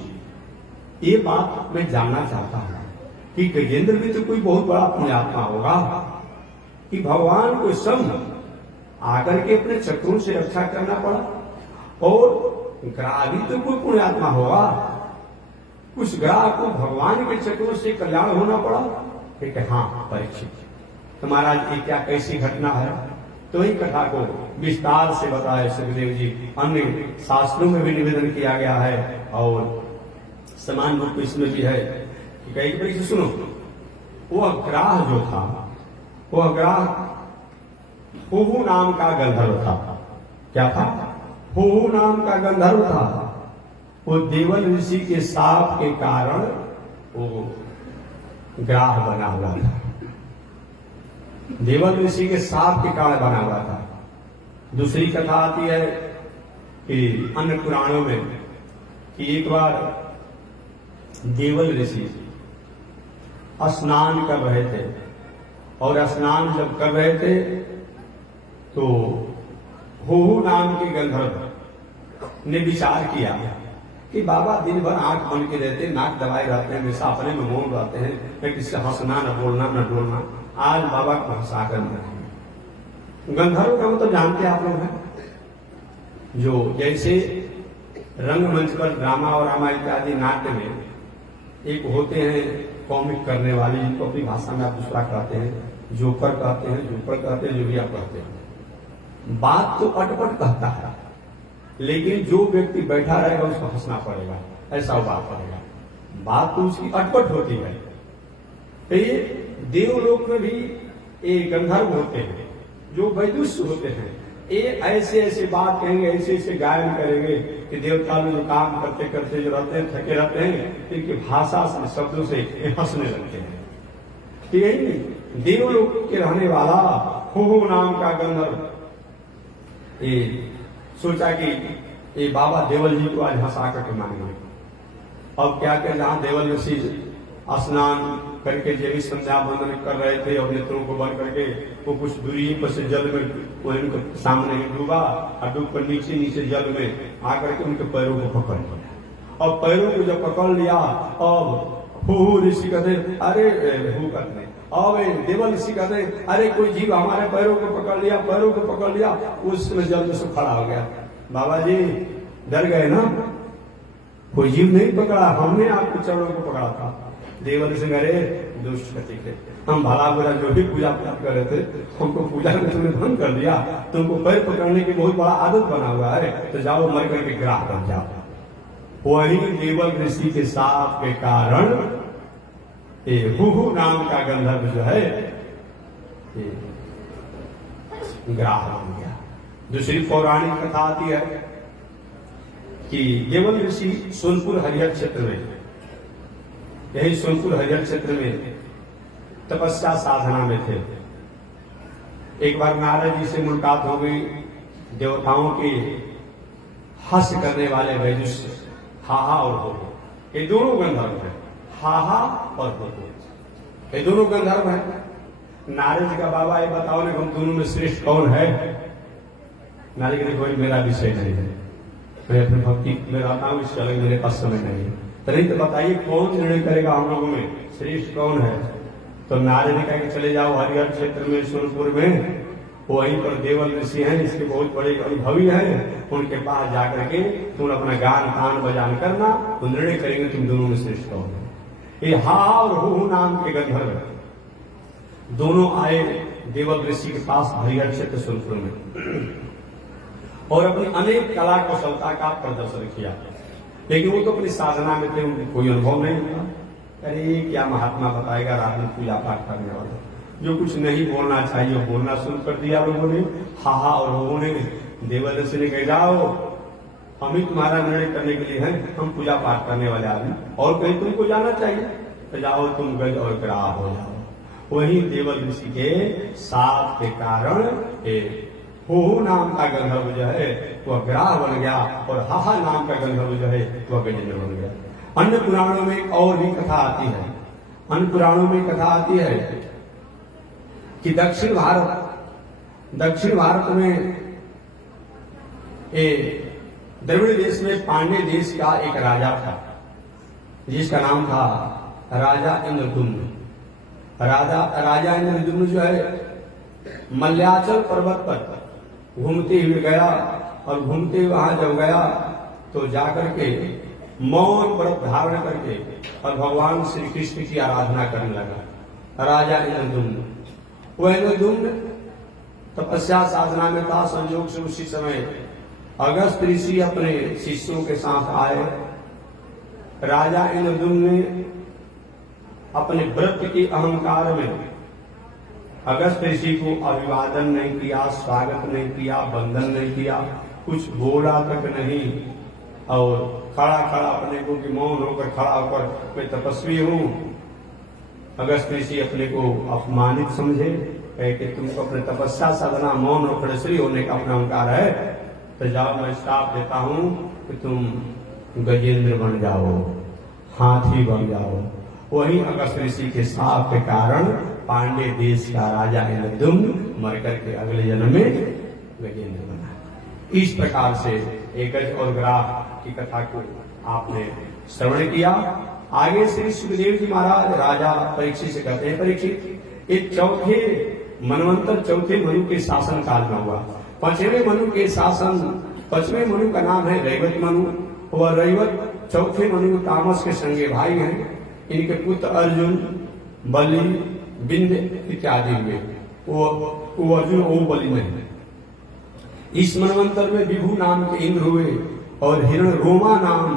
ये बात मैं जानना चाहता हूं कि गजेंद्र भी तो कोई बहुत बड़ा पुण्यात्मा होगा कि भगवान को स्वयं आकर के अपने शत्रुओं से रक्षा करना पड़ा, और ग्राह भी तो कोई पुण्यात्मा होगा, उस ग्राह को भगवान के शत्रुओं से कल्याण होना पड़ा। ठीक है, हाँ परीक्षित, तो महाराज ये क्या कैसी घटना है। तो ही कथा को विस्तार से बताए सुखदेव जी। अन्य शास्त्रों में भी निवेदन किया गया है और समान रूप इसमें भी है कि कई बार से सुनो, वह ग्राह जो था, वह ग्राह हुहु नाम का गंधर्व था। क्या था? हुहु नाम का गंधर्व था। वो देवल ऋषि के शाप के कारण वो ग्राह बना हुआ था। देवल ऋषि के शाप के कारण बना हुआ था। दूसरी कथा आती है कि अन्य पुराणों में कि एक बार देवल ऋषि स्नान कर रहे थे, और स्नान जब कर रहे थे तो हुहु नाम के गंधर्व ने विचार किया कि बाबा दिन भर आंख बन के रहते, नाक दबाए रहते हैं, हमेशा अपने में मौन रहते हैं, मैं किससे हंसना न बोलना न डोलना, आज बाबा को हंसा कर मरेंगे। गंधर्व का मतलब जानते आप लोग हैं, जो जैसे रंगमंच पर ड्रामा और रामा इत्यादि नाट्य में एक होते हैं कॉमिक करने वाले, जिनको अपनी भाषा में आप दूसरा कहते हैं, जोकर कहते हैं, जोकर कहते हैं, जो भी आप कहते हैं। बात तो अटपट कहता है, लेकिन जो व्यक्ति बैठा रहेगा उसको हंसना पड़ेगा, ऐसा वो बात करेगा। बात तो उसकी अटपट होती है। तो ये देवलोक में भी एक गंधर्व होते हैं जो वैदुष्य होते हैं। ये ऐसे ऐसे बात कहेंगे, ऐसे ऐसे गायन करेंगे कि देवता लोग जो काम करते करते जो रहते हैं, थके रहते हैं, इनकी भाषा से, शब्दों से हंसने लगते हैं। तो यही देवलोक के रहने वाला हुहु नाम का गंधर्व ये सोचा कि ये बाबा देवल जी को आज हंसा करके मारेंगे। अब क्या क्या, जहां देवल ऋषि स्नान करके जब संध्या वंदन कर रहे थे और नेत्रों को बंद करके वो कुछ दूरी पर से जल में वो इनके सामने डूबा, और डूब कर नीचे नीचे जल में आकर के उनके पैरों को पकड़ लिया। और पैरों को जब पकड़ लिया, अब हुहु ऋषि कहते अरे हु करते, अब देवल ऋषि कहते अरे कोई जीव हमारे पैरों को पकड़ लिया, पैरों को पकड़ लिया। उसमें जल्द से खड़ा हो गया, बाबा जी डर गए ना, कोई जीव नहीं पकड़ा, हमने आपको चरणों को पकड़ा था। देवल सिंह अरे दुष्ट कति थे, हम भला बुरा जो भी पूजा पाठ कर रहे थे, हमको पूजा में तुमने भंग कर दिया, तुमको पैर पकड़ने की बहुत बड़ा आदत बना हुआ है, तो जाओ मर करके ग्राह बन जाओ। वही देवल ऋषि के शाप के कारण ये हुहु नाम का गंधर्व जो है ग्राह बन गया। दूसरी पौराणिक कथा आती है कि देवल ऋषि सोनपुर हरिहर क्षेत्र में, यही सोनपुर हरिहर क्षेत्र में तपस्या साधना में थे। एक बार नारद जी से मुलाकात हो गई। देवताओं के हंस करने वाले वैदुष्य हाहा और हो, ये दोनों गंधर्व हैं। हाहा और होहो, ये दोनों गंधर्व हैं। नारद जी का बाबा ये बताओ ना, हम दोनों में श्रेष्ठ कौन है? नारद जी ने कोई मेरा विषय नहीं है, मैं अपनी भक्ति में रहता हूँ, इसके अलग मेरे पास समय नहीं है। तो नहीं तो बताइए कौन निर्णय करेगा हम लोगों में श्रेष्ठ कौन है? तो नारद जी कहा कि चले जाओ हरिहर क्षेत्र में, सोनपुर में, वहीं पर देवल ऋषि हैं, इसके बहुत बड़े अनुभवी हैं, उनके पास जाकर के तुम अपना गान तान बजान करना, तो निर्णय करेंगे तुम दोनों में श्रेष्ठ कौन है। ये हा और हो नाम के गंधर्व दोनों आए देवल ऋषि के पास हरिहर क्षेत्र सोनपुर में और अपनी अनेक कला कौशलता का प्रदर्शन किया, लेकिन वो तो अपनी साधना में थे, उनको कोई अनुभव नहीं था। अरे क्या महात्मा बताएगा रात में पूजा पाठ करने वाला, जो कुछ नहीं बोलना चाहिए वो बोलना शुरू कर दिया लोगों ने। हाहा और लोगों ने देवल ऋषि ने कह जाओ, हम ही तुम्हारा निर्णय करने के लिए हैं, हम पूजा पाठ करने वाले आदमी, और कहीं तुमको जाना चाहिए तो जाओ तुम गज और ग्राह हो जाओ। वही देवल ऋषि के साथ के कारण हो नाम का गंधर्व जो है वह ग्राह बन गया, और हाहा नाम का गंधर्व जो है वह गजेंद्र बन गया। अन्य पुराणों में और भी कथा आती है, अन्य पुराणों में कथा आती है कि दक्षिण भारत में द्रविड़ देश में पांड्य देश का एक राजा था, जिसका नाम था राजा इंद्रदुम्न। राजा इंद्रदुम्न जो है मल्याचल पर्वत पर घूमते हुए गया, और घूमते हुए वहां जब गया तो जाकर के मौन व्रत धारण करके और भगवान श्री कृष्ण की आराधना करने लगा राजा इंद्रदुम्न। वह इंद्रदुम्न तपस्या साधना में था। संयोग से उसी समय अगस्त ऋषि अपने शिष्यों के साथ आए। राजा इंद्रदुम्न ने अपने व्रत के अहंकार में अगस्त ऋषि को अभिवादन नहीं किया, स्वागत नहीं किया, वंदन नहीं किया, कुछ बोला तक नहीं, और खड़ा अपने को कि मौन होकर खड़ा होकर मैं तपस्वी हूं। अगस्त ऋषि अपने को अपमानित समझे, कहे कि तुमको अपने तपस्या साधना मौन और खड़श्री होने का अपना अहंकार है, तो जाओ मैं श्राप देता हूं कि तुम गजेंद्र बन जाओ, हाथी बन जाओ। वही अगस्त ऋषि के श्राप के कारण पांड्य देश का राजा इंद्रदुम्न मर करके अगले जन्म में गजेंद्र बना। इस प्रकार से एक गज और ग्राह की कथा को आपने श्रवण किया। आगे श्री सुखदेव जी महाराज राजा परीक्षित से कहते हैं, परीक्षित एक चौथे मनवंतर चौथे मनु के शासन काल में हुआ। पांचवें मनु के शासन, पांचवें मनु का नाम है रैवत मनु। वह रैवत चौथे मनु तामस के संगे भाई हैं। इनके पुत्र अर्जुन, बलि, बिंद इत्यादि हुए। वो अर्जुन वो बलि नहीं। इस मनवंतर में विभु नाम के इंद्र हुए, और हिरण रोमा नाम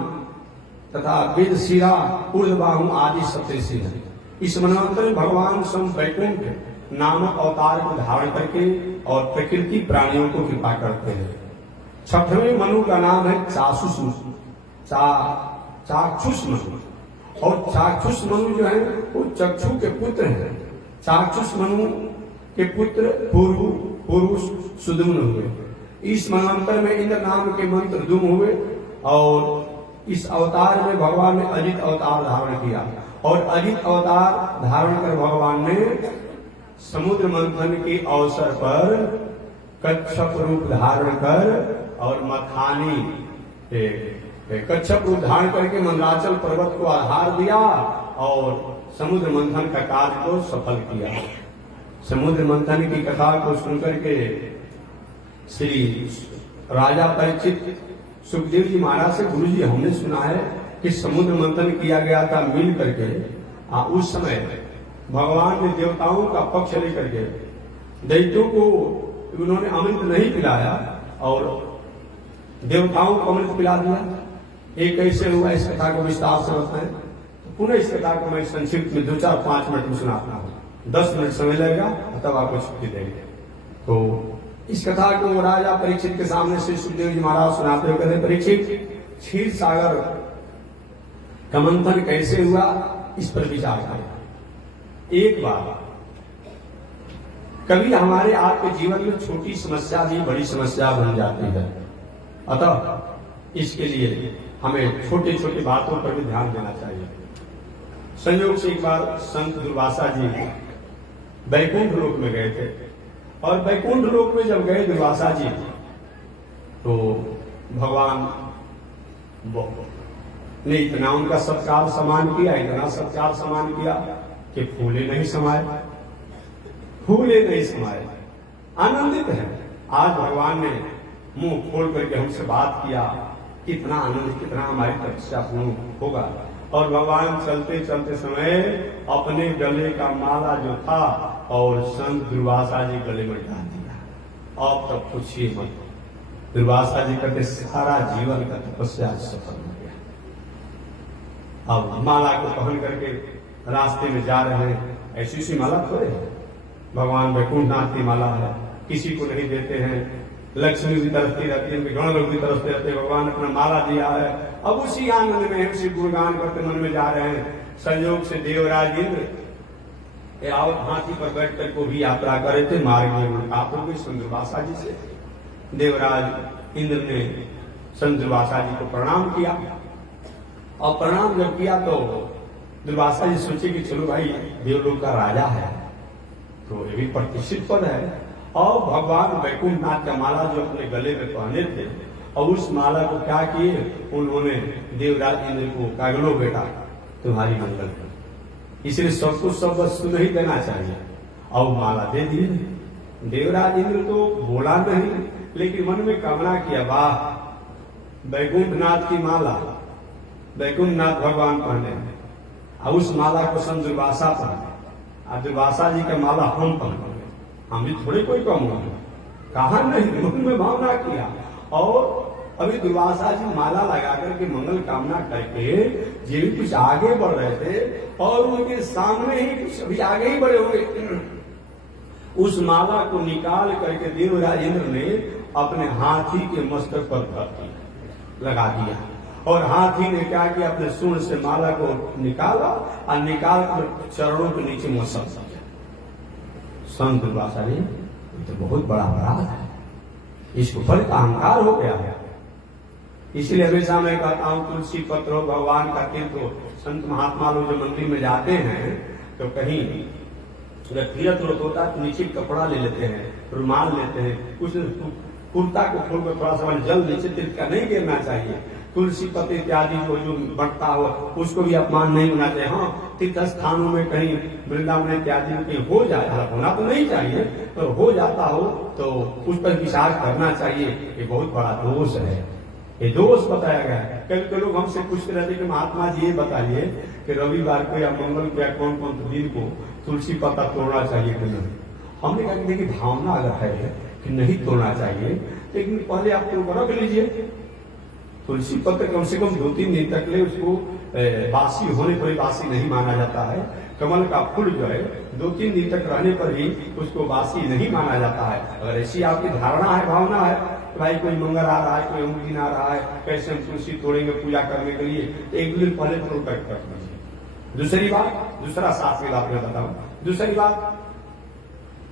तथा वेद शिरा ऊर्ध्वबाहु आदि सप्तऋषि हैं। इस मनवंतर में भगवान स्वयं वैकुंठ नामक अवतार को धारण करके और प्रकृति प्राणियों को कृपा करते हैं। छठवें मनु का नाम है चाक्षुष मनु, और चाक्षुष मनु जो है वो चक्षु के पुत्र हैं। चाक्षुष मनु के पुत्र पूर्व सुदुम्न हुए। इस मनवंतर में इंद्र नाम के मंत्र दुम हुए, और इस अवतार में भगवान ने अजित अवतार धारण किया, और अजित अवतार धारण कर भगवान ने समुद्र मंथन के अवसर पर कच्छप रूप धारण कर और मथानी कच्छप रूप धारण करके मंदराचल पर्वत को आधार दिया और समुद्र मंथन का कार्य को सफल किया। समुद्र मंथन की कथा को सुनकर के श्री राजा परीक्षित सुखदेव जी महाराज से, गुरु जी हमने सुना है कि समुद्र मंथन किया गया था मिल करके। उस समय भगवान ने देवताओं का पक्ष लेकर के दैत्यों को उन्होंने अमृत नहीं पिलाया और देवताओं को अमृत पिला दिया। एक कैसे हुआ, इस कथा को विस्तार से बताएं। तो पुनः इस कथा को मैं संक्षिप्त में 2-4-5 मिनट में सुनाता हूँ। 10 मिनट समय लगेगा, तब आपको छुट्टी देंगे। तो इस कथा को राजा परीक्षित के सामने श्री सुखदेव जी महाराज सुनाते हुए कहते, परीक्षित क्षीर सागर का मंथन कैसे हुआ इस पर विचार करें। एक बार कभी हमारे आपके जीवन में छोटी समस्या भी बड़ी समस्या बन जाती है, अतः इसके लिए हमें छोटी छोटी बातों पर भी ध्यान देना चाहिए। संयोग से एक बार संत दुर्वासा जी बैकुंठ लोक में गए थे, और बैकुंठ लोक में जब गए दुर्वासा जी तो भगवान ने इतना उनका सत्कार सम्मान किया, इतना सत्कार सम्मान किया कि फूले नहीं समाये, फूले नहीं समाये। आनंदित है। आज भगवान ने मुंह खोल करके हमसे बात किया, कितना आनंद, कितना हमारी तपस्या पूर्ण होगा। और भगवान चलते चलते समय अपने गले का माला जो था और संत दुर्वासा जी गले में डाल दिया। अब तक पूछिए मत, दुर्वासा जी कहते सारा जीवन का तपस्या सफल हो गया। अब माला को पहन करके रास्ते में जा रहे हैं, ऐसी सी माला थोड़े है, भगवान वैकुंठनाथ की माला है, किसी को नहीं देते हैं, लक्ष्मी भी तरसती रहती है, गण लोग भी तरसते रहते हैं, भगवान अपना माला दिया है। अब उसी आनंद में उसी गुणगान करते मन में जा रहे हैं। संयोग से देवराज इंद्र हाथी पर बैठ कर को भी यात्रा करे थे, मार्ग में मुलाकात हो गई संत दुर्वासा जी से। देवराज इंद्र ने संत दुर्वासा जी को प्रणाम किया, और प्रणाम जब किया तो दुर्वासा जी सोचे कि चलो भाई देवलोक का राजा है तो ये भी प्रतिष्ठित पद है, और भगवान वैकुंठनाथ का माला जो अपने गले में पहने थे, और उस माला को क्या किए, उन्होंने देवराज इंद्र को कहा, लो बेटा तुम्हारी मंगल है, इसलिए सब कुछ सब वस्तु नहीं देना चाहिए, और माला दे दी। देवराज इंद्र तो बोला नहीं, लेकिन मन में कामना किया, वाह वैकुंठनाथ की माला वैकुंठनाथ भगवान पहने, और उस माला को संत दुर्वासा पहने, और दुर्वासा जी का माला हम पहने, हम भी थोड़े कोई कम हो, कहा नहीं, मन में भावना किया। और अभी दुर्वासा जी माला लगा करके मंगल कामना करके जी कुछ आगे बढ़ रहे थे, और उनके सामने ही कुछ अभी आगे ही बढ़े हुए, उस माला को निकाल करके देवराज इंद्र ने अपने हाथी के मस्तक पर लगा दिया, और हाथी ने क्या किया, अपने सूंड से माला को निकाला और निकाल कर चरणों के नीचे मसल दिया। संत दुर्वासा जी तो बहुत बड़ा अपराध है, इसको बड़ा अहंकार हो गया है। इसलिए हमेशा मैं कहता हूं तुलसी पत्र हो, भगवान का तीर्थ हो। संत महात्मा लोग जो मंदिर में जाते हैं तो कहीं तीर्थ होता है तो नीचे कपड़ा ले लेते हैं, रुमाल लेते हैं, कुछ कुर्ता को खोल कर थोड़ा सा जल नीचे तीर्थ का नहीं गिरना चाहिए। तुलसी पत्र इत्यादि जो बढ़ता हो उसको भी अपमान नहीं होना चाहिए। हाँ, तीर्थ स्थानों में कहीं वृंदावन इत्यादि में कहीं हो जाए, होना तो नहीं चाहिए, तो हो जाता हो तो उस पर विचार करना चाहिए। ये बहुत बड़ा दोष है, ये दोष बताया गया है। कई लोग हमसे पूछते रहते कि महात्मा जी ये बताइए कि रविवार को या मंगल को या कौन कौन से दिन को तुलसी पत्ता तोड़ना चाहिए कि नहीं। हमने कहा कि देखिए भावना अगर है कि नहीं तोड़ना चाहिए, लेकिन पहले आप तो रख लीजिए। तुलसी पत्र कम से कम 2-3 दिन तक ले उसको बासी होने पर बासी नहीं माना जाता है। कमल का फूल जो है 2-3 दिन तक रहने पर भी उसको बासी नहीं माना जाता है। अगर ऐसी आपकी धारणा है, भावना है, भाई कोई मंगल आ रहा है, कोई अमुक आ रहा है, कैसे हम तुलसी तोड़ेंगे पूजा करने के लिए, एक दिन पहले तोड़ कर रख लीजिए। दूसरी बात, दूसरा साथ में बात मैं बताऊं, दूसरी बात,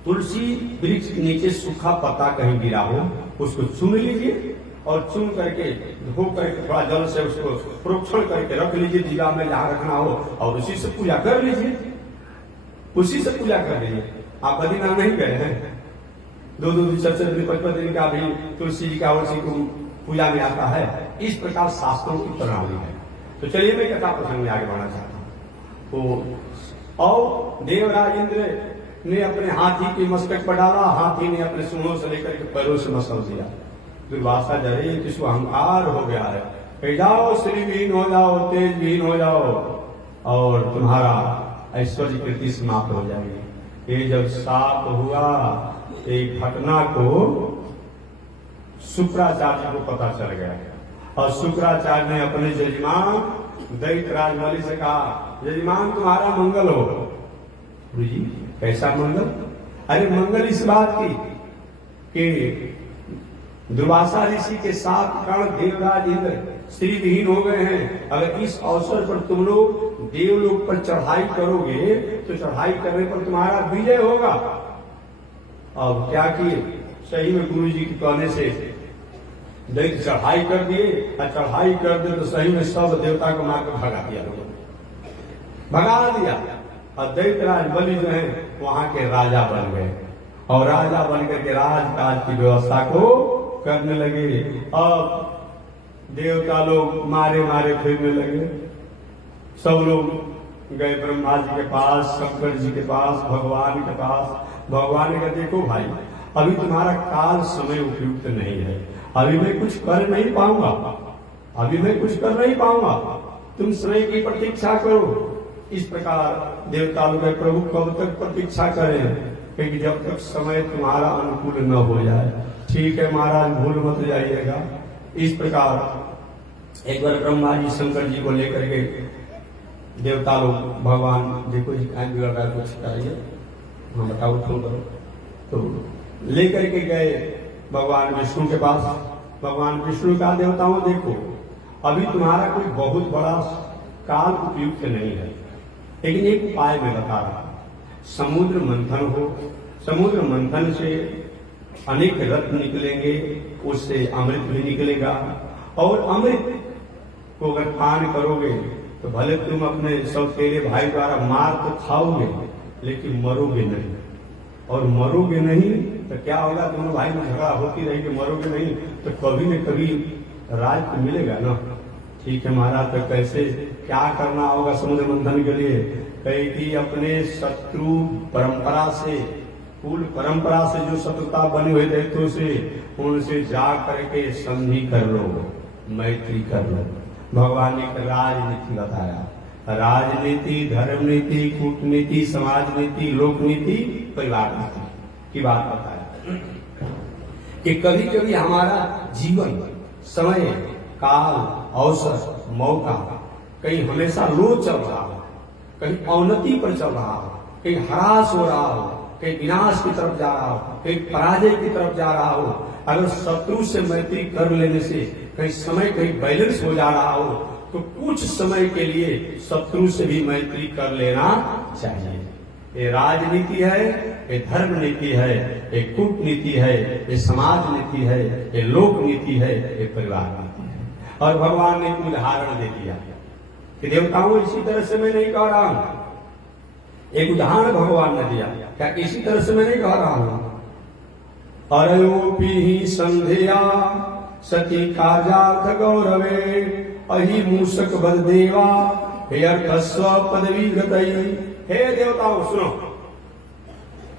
तुलसी वृक्ष के नीचे सूखा पत्ता कहीं गिरा हो उसको चुन लीजिए, और चुन करके धो करके थोड़ा जल से उसको प्रोक्षण करके रख लीजिए दीवा में जहां रखना हो, और उसी से पूजा कर लीजिए, उसी से पूजा कर लीजिए। आप बद्रीनाथ नहीं गए हैं, 2-2 दिन 4-4 दिन 5-5 दिन का भी तुलसी जी का उसी को पूजा में आता है। इस प्रकार शास्त्रों की प्रणाली है। तो चलिए मैं कथा प्रसंग में आगे बढ़ना चाहता हूँ। तो और देवराज इंद्र ने अपने हाथी के मस्तक पर डाला, हाथी ने अपने सूंडों से लेकर के पैरों से मसल दिया। दुर्वासा जरे किसको अहंकार हो गया है, कह जाओ श्रीविहीन हो जाओ, तेज विहीन हो जाओ, और तुम्हारा ऐश्वर्य कीर्ति समाप्त हो जाएगी। ये जब साफ हुआ, एक घटना को शुक्राचार्य को पता चल गया, और शुक्राचार्य ने अपने जजमान दैत्य राजमौली से कहा, जजमान तुम्हारा मंगल हो। गुरु जी कैसा मंगल? अरे मंगल इस बात की कि दुर्वासा ऋषि के 7 कर्ण देवराज इंद्र श्री विहीन हो गए हैं। अगर इस अवसर पर तुम लोग देवलोक पर चढ़ाई करोगे तो चढ़ाई करने पर तुम्हारा विजय होगा। अब क्या किए, सही में गुरु जी के कहने से दैत्य चढ़ाई कर दिए, और चढ़ाई कर दे तो सही में सब देवता को मार कर भगा दिया लोगों ने। भगा दिया। और दैत्यराज बलि जो है वहां के राजा बन गए और राजा बन करके राजकाज की व्यवस्था को करने लगे। और देवता लोग मारे मारे फिरने लगे। सब लोग गए ब्रह्मा जी के पास, शंकर जी के पास, भगवान के पास। भगवान ने कहा देखो भाई, अभी तुम्हारा काल समय उपयुक्त नहीं है, अभी मैं कुछ कर नहीं पाऊंगा, अभी मैं कुछ कर नहीं पाऊंगा, तुम समय की प्रतीक्षा करो। इस प्रकार देवता लोग प्रभु कब तक प्रतीक्षा करें, क्योंकि जब तक समय तुम्हारा अनुकूल न हो जाए। ठीक है महाराज, भूल मत जाइएगा। इस प्रकार एक बार ब्रह्मा जी शंकर जी को लेकर के देवता लोग, भगवान देखो जी क्या बिगड़ रहा है, कुछ कराइए, हाँ बताओ तुम करो। तो लेकर के गए भगवान विष्णु के पास। भगवान विष्णु का देवताओं देखो, अभी तुम्हारा कोई बहुत बड़ा काल उपयुक्त नहीं है, लेकिन एक उपाय मैं बता रहा हूं। समुद्र मंथन हो, समुद्र मंथन से अनेक रत्न निकलेंगे, उससे अमृत भी निकलेगा। और अमृत को अगर पान करोगे तो भले तुम अपने सौतेले भाई द्वारा मार तो खाओगे, लेकिन मरोगे नहीं। और मरोगे नहीं तो क्या होगा, दोनों भाई में झगड़ा होती रहेगी, मरोगे नहीं तो कभी न कभी राज तो मिलेगा ना। ठीक है महाराज, तो कैसे क्या करना होगा समुद्र मंथन के लिए? कहे कि अपने शत्रु परंपरा से, कुल परंपरा से जो शत्रुता बने हुए दैत्यों से, उनसे जा करके संधि कर लो, मैत्री कर लो। भगवान ने एक राजनीति बताया, राजनीति, धर्म नीति, कूटनीति, समाज नीति, लोक नीति, परिवार नीति की बात बताया कि कभी कभी हमारा जीवन, समय, काल, अवसर, मौका कहीं हमेशा लो चल रहा हो, कहीं अवनति पर चल रहा हो, कहीं ह्रास हो रहा हो, कहीं विनाश की तरफ जा रहा हो, कहीं पराजय की तरफ जा रहा हो। अगर शत्रु से मैत्री कर लेने से कहीं समय कहीं बैलेंस हो जा रहा हो, तो कुछ समय के लिए शत्रु से भी मैत्री कर लेना चाहिए। ये राजनीति है, ये धर्म नीति है, ये कूटनीति है, ये समाज नीति है, ये लोक नीति है, ये परिवार नीति है। और भगवान ने एक उदाहरण दे दिया कि देवताओं इसी तरह से मैं नहीं कह रहा हूं, एक उदाहरण भगवान ने दिया। क्या इसी तरह से मैं नहीं कह रहा हूं? अरयोपी ही संध्या सती काजार्थ गौरवे अहि मूषक बल देवा हे अर्कस्व पदवी गतई। हे देवताओं सुनो,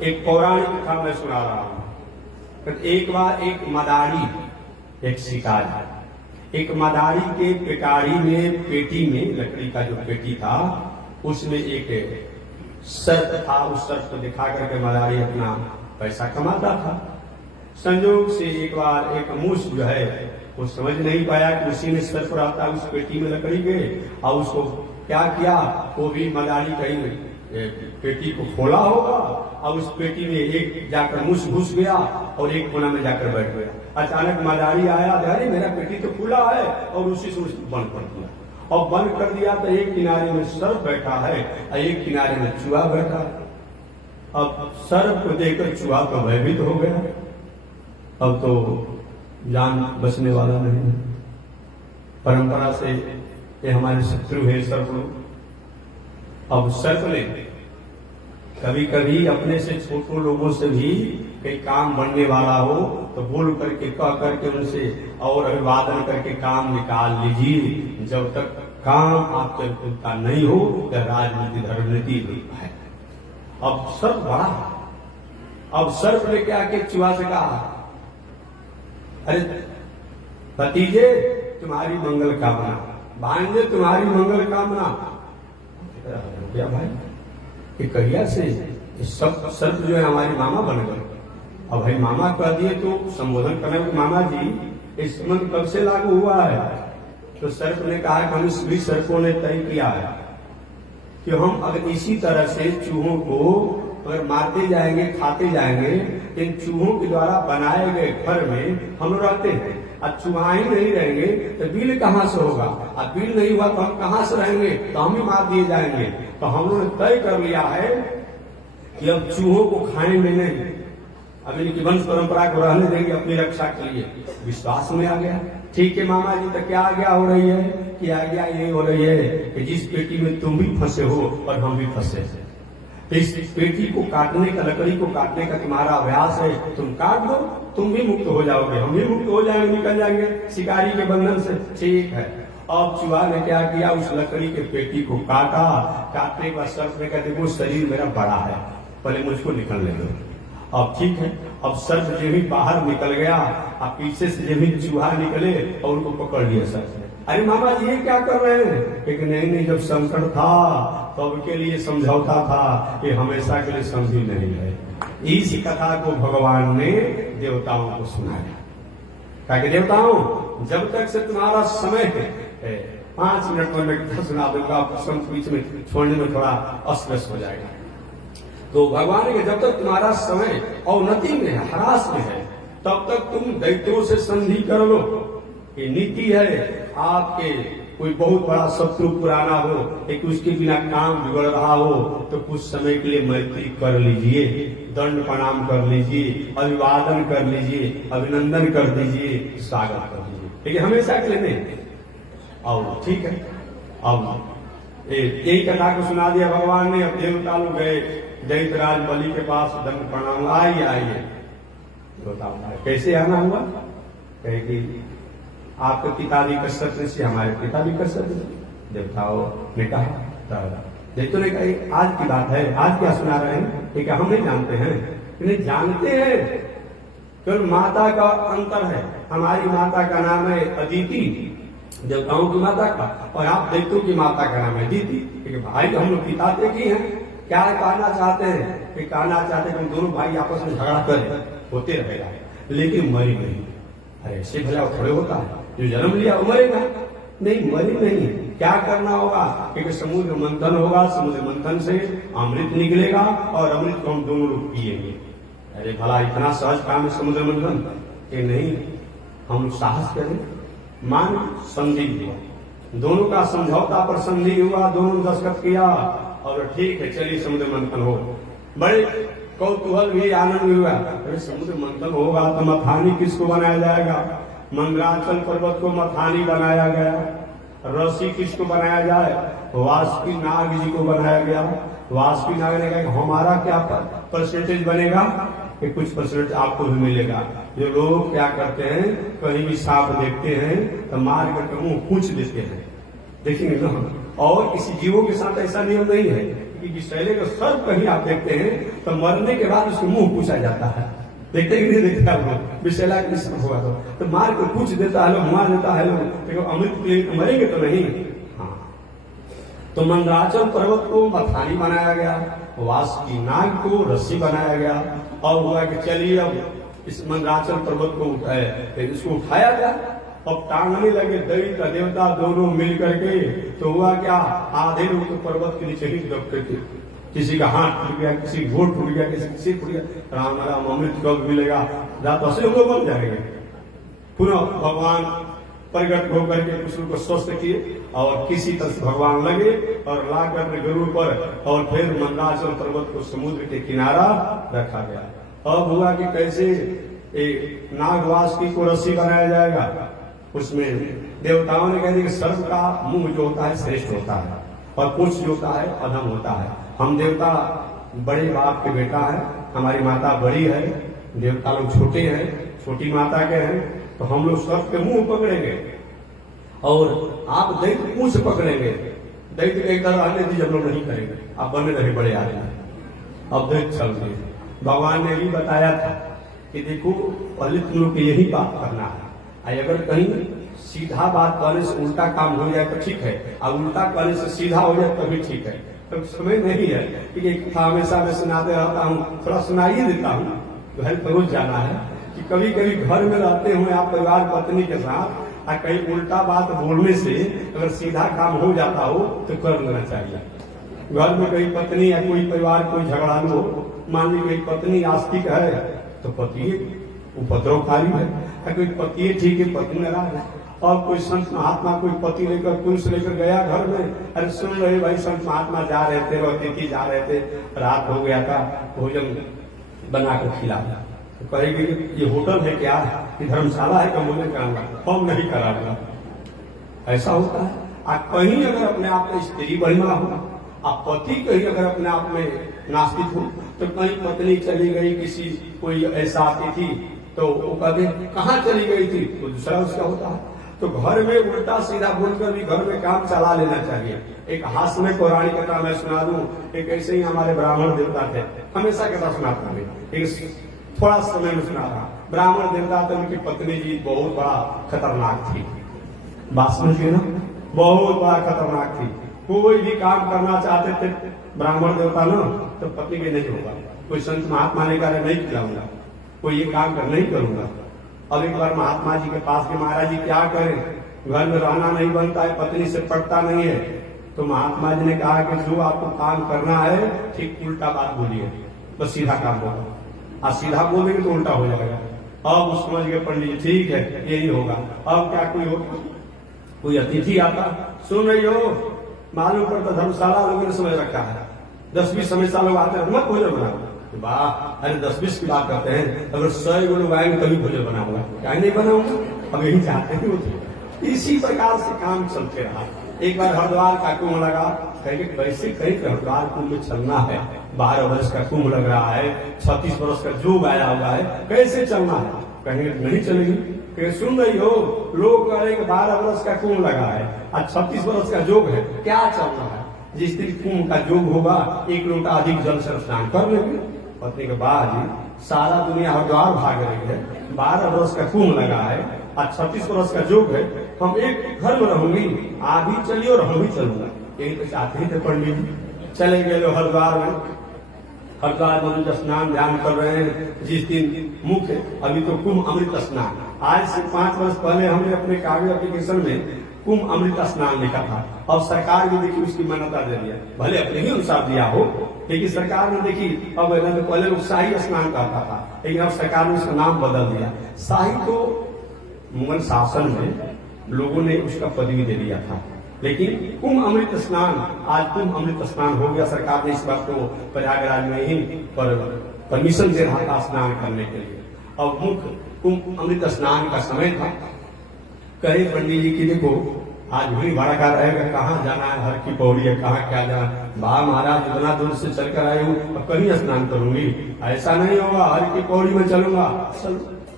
एक पौराणिक कथा मैं सुना रहा हूं। एक बार एक मदारी, एक शिकारी, एक मदारी के पेटारी में, पेटी में, लकड़ी का जो पेटी था उसमें एक सर्प था। उस सर्प को दिखा करके मदारी अपना पैसा कमाता था। संयोग से एक बार एक मूस जो है वो समझ नहीं पाया कि उसी में सर्प रहता, उस पेटी में लकड़ी गए और उसको क्या किया, वो भी मदारी कहीं पेटी को खोला होगा और उस पेटी में एक जाकर मूस घुस गया और एक कोना में जाकर बैठ गया। अचानक मदारी आया, अरे मेरा पेटी तो खुला है, और उसी से उसको बंद कर दिया। और बंद कर दिया तो एक किनारे में सर्प बैठा है और एक किनारे में चूहा बैठा है। अब सर्प को देखकर चूहा तो भयभीत हो गया, अब तो जान बचने वाला नहीं है। परंपरा से ये हमारे शत्रु है सर्प लोग। अब सर्प ने कभी कभी अपने से छोटे लोगों से भी कई काम बनने वाला हो तो बोल करके, कह करके उनसे और अभिवादन करके काम निकाल लीजिए। जब तक काम आपके अनुकूलता नहीं हो तो राजनीति, धर्म नीति है। अब सर्प बड़ा, अब सर्प ने क्या कि चूहा से कहा, अरे भतीजे तुम्हारी मंगल कामना, भांजे तुम्हारी मंगल कामना। क्या भाई, कि कहिया से सब सर्प जो है हमारे मामा बन गए। अब भाई मामा कह दिए तो संबोधन करने में, मामा जी इस संबंध कब से लागू हुआ है? तो सर्प ने कहा कि हम सभी सर्पों ने तय किया है कि हम अगर इसी तरह से चूहों को अगर मारते जाएंगे, खाते जाएंगे, इन चूहों के द्वारा बनाए गए घर में हम रहते हैं। अब चूहा ही नहीं रहेंगे तो बिल कहां से होगा? अब बिल नहीं हुआ तो हम कहां से रहेंगे? तो हम ही मार दिए जाएंगे। तो हम लोगों ने तय कर लिया है कि अब चूहों को खाएंगे नहीं, अब इनकी वंश परंपरा को रहने देंगे अपनी रक्षा के लिए। विश्वास में आ गया, ठीक है मामा जी, तो क्या आज्ञा हो रही है कि आज्ञा ये हो रही है कि जिस पेटी में तुम भी फंसे हो और हम भी फंसे हैं, इस पेटी को काटने का, लकड़ी को काटने का तुम्हारा अभ्यास है, तुम काट दो, तुम भी मुक्त हो जाओगे, हम भी मुक्त हो जाएंगे, निकल जाएंगे शिकारी के बंधन से। ठीक है। अब चूहा ने क्या किया, उस लकड़ी के पेटी को काटा। काटने के बाद सर्प ने कहा देखो शरीर मेरा बड़ा है, पहले मुझको निकलने दो। अब ठीक है, अब सर्प जो भी बाहर निकल गया, अब पीछे से जो भी चूहा निकले और उनको पकड़ लिया सर्प ने। अरे मामा जी ये क्या कर रहे हैं? लेकिन नहीं, जब संकट था तो के लिए समझौता था, ये हमेशा के लिए समझी नहीं है। इस कथा को भगवान ने देवताओं को सुनाया। ताकि देवताओं, जब तक से तुम्हारा समय है 5 मिनट में मैं सुना दूंगा, प्रश्न बीच में छोड़ने में थोड़ा अस्वस्थ हो जाएगा। तो भगवान के जब तक तुम्हारा समय अवनति में है, ह्रास में है, तब तक तुम दैत्यों से संधि कर लो। ये नीति है। आपके कोई बहुत बड़ा शत्रु पुराना हो, एक उसके बिना काम बिगड़ रहा हो, तो कुछ समय के लिए मैत्री कर लीजिए, दंड प्रणाम कर लीजिए, अभिवादन कर लीजिए, अभिनंदन कर दीजिए, स्वागत कर दीजिए, लेकिन हमेशा के लिए नहीं। और ठीक है, अब यही कथा को सुना दिया भगवान ने। अब देवता लोग गए दैत्यराज बलि के पास, दंड प्रणाम, आइए। बताओ कैसे आना हुआ? कहे कि आपके पिता भी कश्यप से, हमारे पिता भी कश्यप से। देवताओं ने कहा, दैत्यों ने कहा आज की बात है, आज क्या सुना रहे हैं? ठीक है, हम नहीं जानते हैं। नहीं जानते हैं, केवल माता का अंतर है। हमारी माता का नाम है अदिति, देवताओं की माता का, और आप दैत्यों की माता का नाम है अदिति। ठीक है भाई, हम लोग पिता एक ही हैं। क्या कहना चाहते हैं? कि कहना चाहते हैं कि दोनों भाई आपस में झगड़ा करें, होते रहेगा, लेकिन मरी नहीं। अरे ऐसे भला थोड़े होता है, जो जन्म लिया वो मरेगा नहीं, मरी नहीं। क्या करना होगा? क्योंकि समुद्र मंथन होगा, समुद्र मंथन से अमृत निकलेगा और अमृत को हम दोनों लोग पिएंगे। अरे भला इतना सहज काम है समुद्र मंथन? कि नहीं, हम साहस करें। मान संधि हुआ, दोनों का समझौता पर संधि हुआ, दोनों दस्तखत किया और ठीक है चलिए समुद्र मंथन हो। बड़े कौतूहल भी, आनंद भी हुआ। अरे समुद्र मंथन होगा तो मथानी किसको बनाया जाएगा? मंदराचल पर्वत को मथानी बनाया गया। रस्सी किसको बनाया जाए? वासुकी नाग जी को बनाया गया। वासुकी नाग ने कहा हमारा क्या परसेंटेज बनेगा? कि कुछ परसेंटेज आपको भी मिलेगा। जो लोग क्या करते हैं, कहीं भी सांप देखते हैं तो मार करके मुंह पूछ देते हैं, देखेंगे ना। और किसी जीवों के साथ ऐसा नियम नहीं है कि विषैले का सर्प कहीं आप देखते हैं तो मरने के बाद उसको मुंह पूछा जाता है। देखते ही नहीं देखते आप लोग, विषैला के सर्प हुआ तो मार के पूछ देता है, मार देता है लोग। देखो अमृत के लिए मरेंगे तो नहीं। हाँ, तो मंदराचल पर्वत को मथानी बनाया गया, वासुकी नाग को रस्सी बनाया गया, और हुआ कि चलिए अब इस मंदराचल पर्वत को उठाया, इसको उठाया गया। अब टांगने लगे दैत्य देवता दोनों मिल करके। तो हुआ क्या, आधे लोग तो पर्वत के नीचे ही दबते थे। किसी का हाथ टूट गया, किसी का घोट टूट गया, किसी का सिर टूट गया। राम राम अमृत कब मिलेगा? रात ऐसे लोग बन जाएंगे। पुनः भगवान प्रगट होकर के कुछ को स्वस्थ किए और किसी तरह से भगवान लगे और लाकर अपने गरुड़ पर, और फिर मंदराचल पर्वत को समुद्र के किनारा रखा गया। अब हुआ कि कैसे एक नागवासुकी को रस्सी बनाया जाएगा। उसमें देवताओं ने कह दिया कि सर्प का मुंह जो होता है श्रेष्ठ होता है और पूंछ जो होता है अधम होता है। हम देवता बड़े बाप के बेटा है, हमारी माता बड़ी है, देवता लोग छोटे हैं, छोटी माता के हैं, तो हम लोग सर्प के मुंह पकड़ेंगे और आप दैत्य पूंछ पकड़ेंगे। दैत्य के एक तरह रहने दीजिए, हम लोग नहीं करेंगे, आप बने रहे बड़े आदमी। अब दैत्य चल गए। भगवान ने भी बताया था कि देखो पहले तुम लोग यही बात करना है, अगर कहीं सीधा बात करने से उल्टा काम हो जाए तो ठीक है, और उल्टा करने से सीधा हो जाए तभी ठीक है। तो समय नहीं है कि हमेशा मैं सुनाते रहता हूँ, थोड़ा सुनाइए देता हूँ, घर पहुंच जाना है कि कभी कभी घर में रहते हुए आप परिवार पत्नी के साथ और कहीं उल्टा बात बोलने से अगर सीधा काम हो जाता हो तो कर लेना चाहिए। घर में कहीं पत्नी या कोई परिवार कोई झगड़ालू हो, मान ली कोई पत्नी आस्तिक है तो पति उपद्रवकारी है, कोई पति ठीक है पत्नी नाराज है, और कोई संत महात्मा कोई पति लेकर पुरुष लेकर गया घर में, अरे सुन रहे भाई संत महात्मा जा रहे थे, अतिथि जा रहे थे, रात हो गया था, भोजन बनाकर खिला, तो कहेगी कि ये होटल है क्या, कि धर्मशाला है, कम बोले कराऊंगा, हम नहीं कराऊंगा। ऐसा होता है। आप कहीं अगर अपने आप में स्त्री बढ़िया हो, आप पति कहीं अगर अपने आप में नास्तिक हो, तो कहीं पत्नी चली गई, किसी कोई ऐसा आती थी तो वो कहते कहाँ चली गई थी, तो दूसरा उसका होता है। तो घर में उल्टा सीधा बोलकर भी घर में काम चला लेना चाहिए। एक हास्य में पौराणिक कथा मैं सुना दूं। एक ऐसे ही हमारे ब्राह्मण देवता थे, हमेशा कथा सुनाता हूं, एक थोड़ा समय में सुना रहा। ब्राह्मण देवता थे, उनकी पत्नी जी बहुत बड़ा खतरनाक थी। बात समझ गए ना, बहुत बड़ा खतरनाक थी। कोई भी काम करना चाहते थे ब्राह्मण देवता ना, तो पत्नी के नहीं होगा। कोई संत महात्मा ने कहा नहीं खिलाऊंगा, कोई ये काम कर नहीं करूंगा। अब एक बार महात्मा जी के पास के, महाराज जी क्या करें, घर में रहना नहीं बनता है, पत्नी से पटता नहीं है। तो महात्मा जी ने कहा कि जो आपको काम करना है ठीक उल्टा बात बोलिए, बस सीधा काम बोलो। आज सीधा बोल देंगे तो उल्टा हो जाएगा। अब उस समझ गए पंडित जी, ठीक है यही होगा। अब क्या कोई अतिथि आता, सुन रही हो, मालूम पड़ता धर्मशाला लोगों ने समझ रखा है, 10-20 हमेशा लोग आते हैं, मत भोजन बनाओ। वाह, अरे 10-20 की बात करते हैं, अगर 100 लोग आएंगे तभी भोजन बनाऊंगा, क्या नहीं बनाऊंगा। अब यही चाहते हैं वो। इसी प्रकार से काम चलते रहा। एक बार हरिद्वार का कुंभ लगा, कहेंगे कैसे कहीं हरिद्वार कुंभ में चलना है, 12 वर्ष का कुंभ लग रहा है, 36 वर्ष का जोग आया हुआ है, कैसे चलना है। कहेंगे नहीं चलेगी। कि सुन रही हो, लोग कहेंगे 12 वर्ष का कुंभ लगा है और 36 वर्ष का जोग है, क्या चलना है। जिस दिन कुंभ का जोग होगा 1 लोटा अधिक जल से स्नान कर लेंगे। पत्नी के बाद सारा दुनिया हरिद्वार भाग रही है, 12 वर्ष का कुंभ लगा है और 36 वर्ष का जोग है, हम एक घर में रहूंगी, आप भी चलिए और हम भी चलूंगा। यही तो चाहते ही थे पंडित जी। चले गए लोग हरिद्वार में, हरिद्वार में स्नान ध्यान कर रहे हैं। जिस दिन मुख्य, अभी तो कुंभ अमृत स्नान, आज से 5 वर्ष पहले हमने अपने कागज एप्लीकेशन में कुंभ अमृत स्नान लिखा था, और सरकार भी देखी उसकी मान्यता दे दिया, भले अपने ही अनुसार दिया हो, लेकिन सरकार ने देखी। अब पहले लोग शाही स्नान कहता था, लेकिन अब सरकार ने उसका नाम बदल दिया। शाही तो मुगल शासन में लोगों ने उसका पदवी दे दिया था, लेकिन कुंभ अमृत स्नान, आज कुंभ अमृत स्नान हो गया। सरकार ने इस बात को प्रयागराज में ही पर परमिशन दे रहा था स्नान करने के लिए। अब मुख्य कुंभ अमृत स्नान का समय था। कहे पंडित जी की देखो आज भीड़ भड़का रहेगा, कहाँ जाना है, हर की पौड़ी है, कहाँ क्या जाना। वाह महाराज, इतना दूर से चलकर आए हूँ, अब कहीं स्नान करूंगी, ऐसा नहीं होगा, हर की पौड़ी में चलूंगा।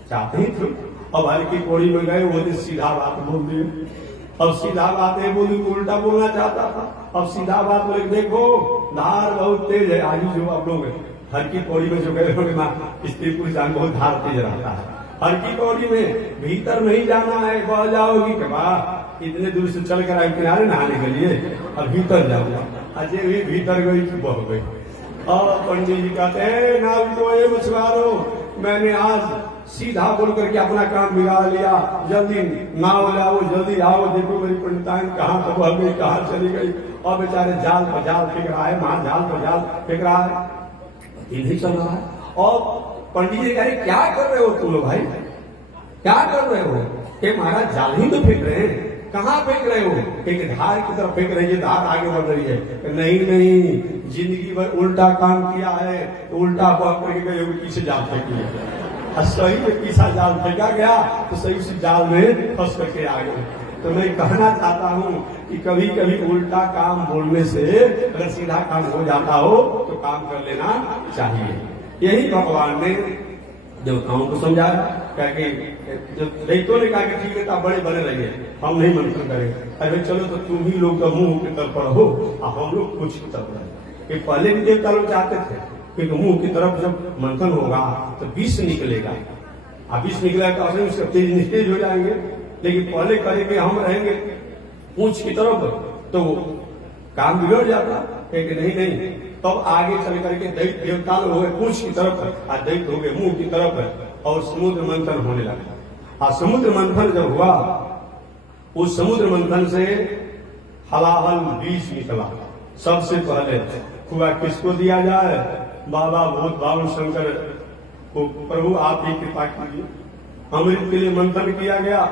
चाहते ही थे। अब हर की पौड़ी में गए, वो दिन सीधा बात बोल दिए। अब सीधा बात है बोली तो उल्टा बोलना चाहता था। अब सीधा बात बोले देखो धार बहुत तेज है। आज जो आप लोग हर की पौड़ी में जो गए होंगे ना, स्त्री पुरुष बहुत धार तेज रहता है। हर की पौड़ी में भीतर नहीं जाना है, बह जाओगी कि वाह इतने दूर से चल कर आए किनारे नहाने के लिए, और भीतर जाऊंगा। अजय भी भीतर गई कि बह गई। और पंडित जी कहते हैं ना तो ये मछुआरो, मैंने आज सीधा बोल करके अपना काम बिगाड़ लिया, जल्दी नाव लाओ, जल्दी आओ, देखो मेरी पंडिताइन कहाँ तक बह गई, कहाँ चली गई। और बेचारे जाल पर जाल फेंक रहा है, वहां जाल पर जाल फेंक रहा है, नहीं चल रहा है। और पंडित जी कह रहे क्या कर रहे हो तुम लोग भाई, क्या कर रहे हो। कि महाराज जाल ही तो फेंक रहे हैं, कहाँ फेंक रहे हो। एक धार की तरफ फेंक रही है, धार आगे बढ़ रही है। नहीं नहीं, जिंदगी भर उल्टा काम किया है, तो उल्टा करके गए पीछे जाल फेंक लिया, और सही में पीछा जाल फेंका गया तो सही उसी जाल में फंस करके आ गए। तो मैं कहना चाहता हूँ कि कभी कभी उल्टा काम बोलने से अगर सीधा काम हो जाता हो तो काम कर लेना चाहिए। यही भगवान ने देवताओं को समझाया। क्या कि दैत्यों ने कहा कि ठीक है, आप बड़े बने रहिए, हम नहीं मंथन करेंगे। अरे चलो तो तुम ही लोग मुंह की तरफ पढ़ो और हम लोग कुछ की तरफ रहे। पहले भी देवता लोग चाहते थे कि मुंह की तरफ जब मंथन होगा तो विष निकलेगा, अब विष निकलेगा तो उसके तेज निस्तेज हो जाएंगे। लेकिन पहले करेंगे हम रहेंगे पूंछ की तरफ तो काम बिगड़ जाता है कि नहीं। तब आगे चल करके दैत्य देवता लोग हो गए पूंछ की तरफ और दैत्य हो गए मुंह की तरफ, और समुद्र मंथन होने लगा। और समुद्र मंथन जब हुआ, उस समुद्र मंथन से हलाहल विष निकला। सबसे पहले हुआ किसको दिया जाए, बाबा भूत बावन शंकर को, प्रभु आप ही कृपा कीजिए। अमृत के लिए मंथन किया गया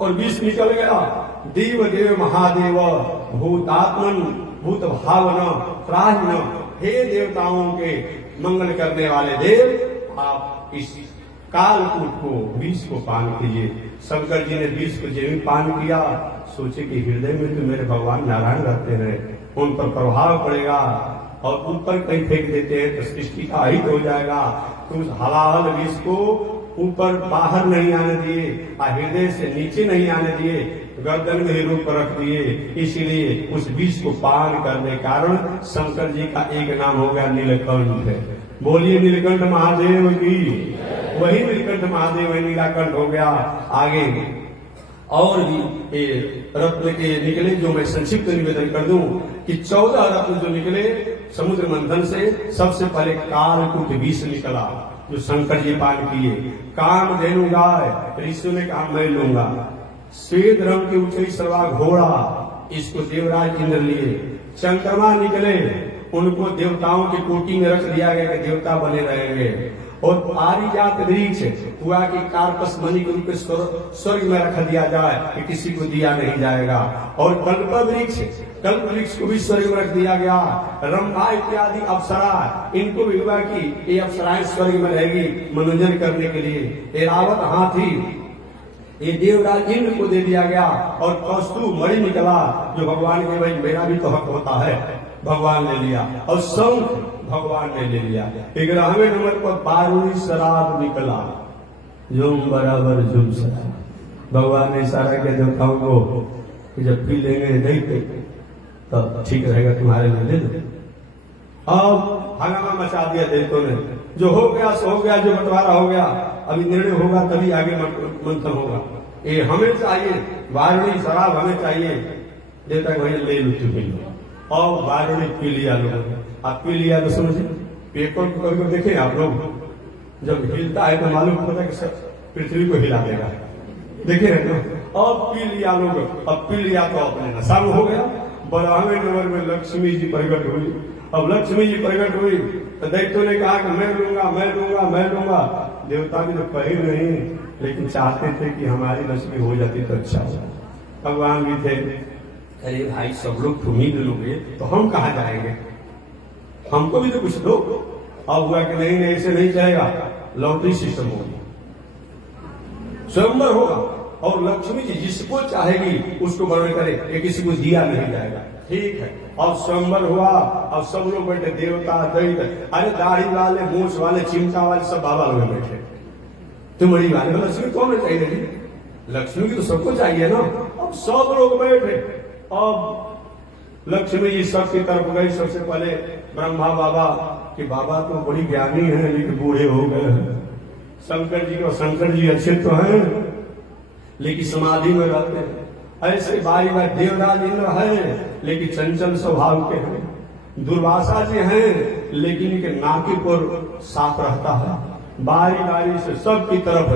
और विष निकल गया। देव देव महादेव भूतात्मन भूत भावना त्राहिण, हे देवताओं के मंगल करने वाले देव, आप इस कालकूट को, विष को पान कीजिए। शंकर जी ने विष को जब पान किया, सोचे कि हृदय में तो मेरे भगवान नारायण रहते हैं, उन पर प्रभाव पड़ेगा और ऊपर कहीं फेंक देते हैं तो सृष्टि का अहित हो जाएगा। तो उस हलाहल विष को ऊपर बाहर नहीं आने दिए, हृदय से नीचे नहीं आने दिए, गर्दन में ही रोक रख दिए। इसीलिए उस विष को पान करने कारण शंकर जी का एक नाम हो गया नीलकंठ। बोलिए नीलकंठ महादेव की। वही नीलकंठ महादेव है, नीलाकंठ हो गया। आगे और भी ये रत्न के निकले, जो मैं संक्षिप्त निवेदन कर दूं कि 14 रत्न जो निकले समुद्र मंथन से। सबसे पहले कालकूट विष निकला जो शंकर जी पान किए। काम धेनु गाय, ऋषि ने कहा मैं लूंगा। श्वेत रंग के ऊंचे सवा घोड़ा, इसको देवराज इंद्र लिए। चंद्रमा निकले, उनको देवताओं की कोटि में रख दिया गया कि देवता बने रहेंगे। और पारिजात वृक्ष हुआ कि कार्पस मणि के रूप में स्वर्ग में रख दिया जाए कि किसी को दिया नहीं जाएगा। और कल्प वृक्ष को भी स्वर्ग में रख दिया गया। रंभा इत्यादि अप्सरा, इनको भी हुआ कि ये अप्सराएं स्वर्ग में रहेगी मनोरंजन करने के लिए। एरावत हाथी ये देवराज इंद्र को दे दिया गया। और कौस्तुभ मणि निकला जो भगवान के, भाई मेरा भी तो हक होता है, भगवान ने लिया। और शंख भगवान ने ले लिया। 11वें नंबर पर बारूदी शराब निकला, जुम बराबर जुम शराब। भगवान ने इशारा किया देवताओं को कि जब पी लेंगे नहीं तब ठीक रहेगा, तुम्हारे लिए ले दो। अब हंगामा मचा दिया देवतों ने। जो हो गया सो हो गया, जो बंटवारा हो गया, अभी निर्णय होगा तभी आगे मंथन होगा। ये हमें चाहिए, बारूदी शराब हमें चाहिए। देवता भाई ले लो तुम्हें, और बारूदी पी लिया लोग। आप पी लिया तो समझे, पेपर को देखे आप लोग, जब हिलता है तो मालूम होता है कि पृथ्वी को हिला देगा। देखे है ना, अब पी लिया लोग। अब पी लिया तो अपने नशा में हो गया। 12वें नंबर में लक्ष्मी जी प्रकट हुई। अब लक्ष्मी जी प्रकट हुई तो दैत्यों ने कहा कि मैं लूंगा, मैं लूंगा, मैं लूंगा। देवता भी तो कही नहीं, लेकिन चाहते थे कि हमारी लक्ष्मी हो जाती तो अच्छा हो। भगवान भी थे, अरे भाई सब लोग तुम ही लोगे तो हम कहाँ जाएंगे, हमको भी तो कुछ दो। अब हुआ कि नहीं नहीं ऐसे नहीं जाएगा, लॉटरी सिस्टम होगी, स्वयंवर होगा और लक्ष्मी जी जिसको चाहेगी उसको वर्ण करे कि किसी को दिया नहीं जाएगा। ठीक है, और स्वयंवर हुआ। अब सब लोग बैठे, देवता दैत्य, अरे दाढ़ी वाले, मूछ वाले, चिमटा वाले, सब बाबा लोग बैठे। तुम्हारी वाले लक्ष्मी कौन चाहिए जी? लक्ष्मी की तो सबको चाहिए ना। अब सब लोग बैठे। अब लक्ष्मी जी सबकी तरफ गई। सबसे पहले ब्रह्मा बाबा कि बाबा तो बड़ी ज्ञानी है लेकिन बूढ़े हो गए हैं। शंकर जी को, शंकर जी अच्छे तो हैं लेकिन समाधि में रहते हैं। ऐसे बारी बार देवराज इंद्र है लेकिन चंचल स्वभाव के हैं। दुर्वासा जी हैं लेकिन इनके नाके पर साफ रहता है। बारी बारी से सबकी तरफ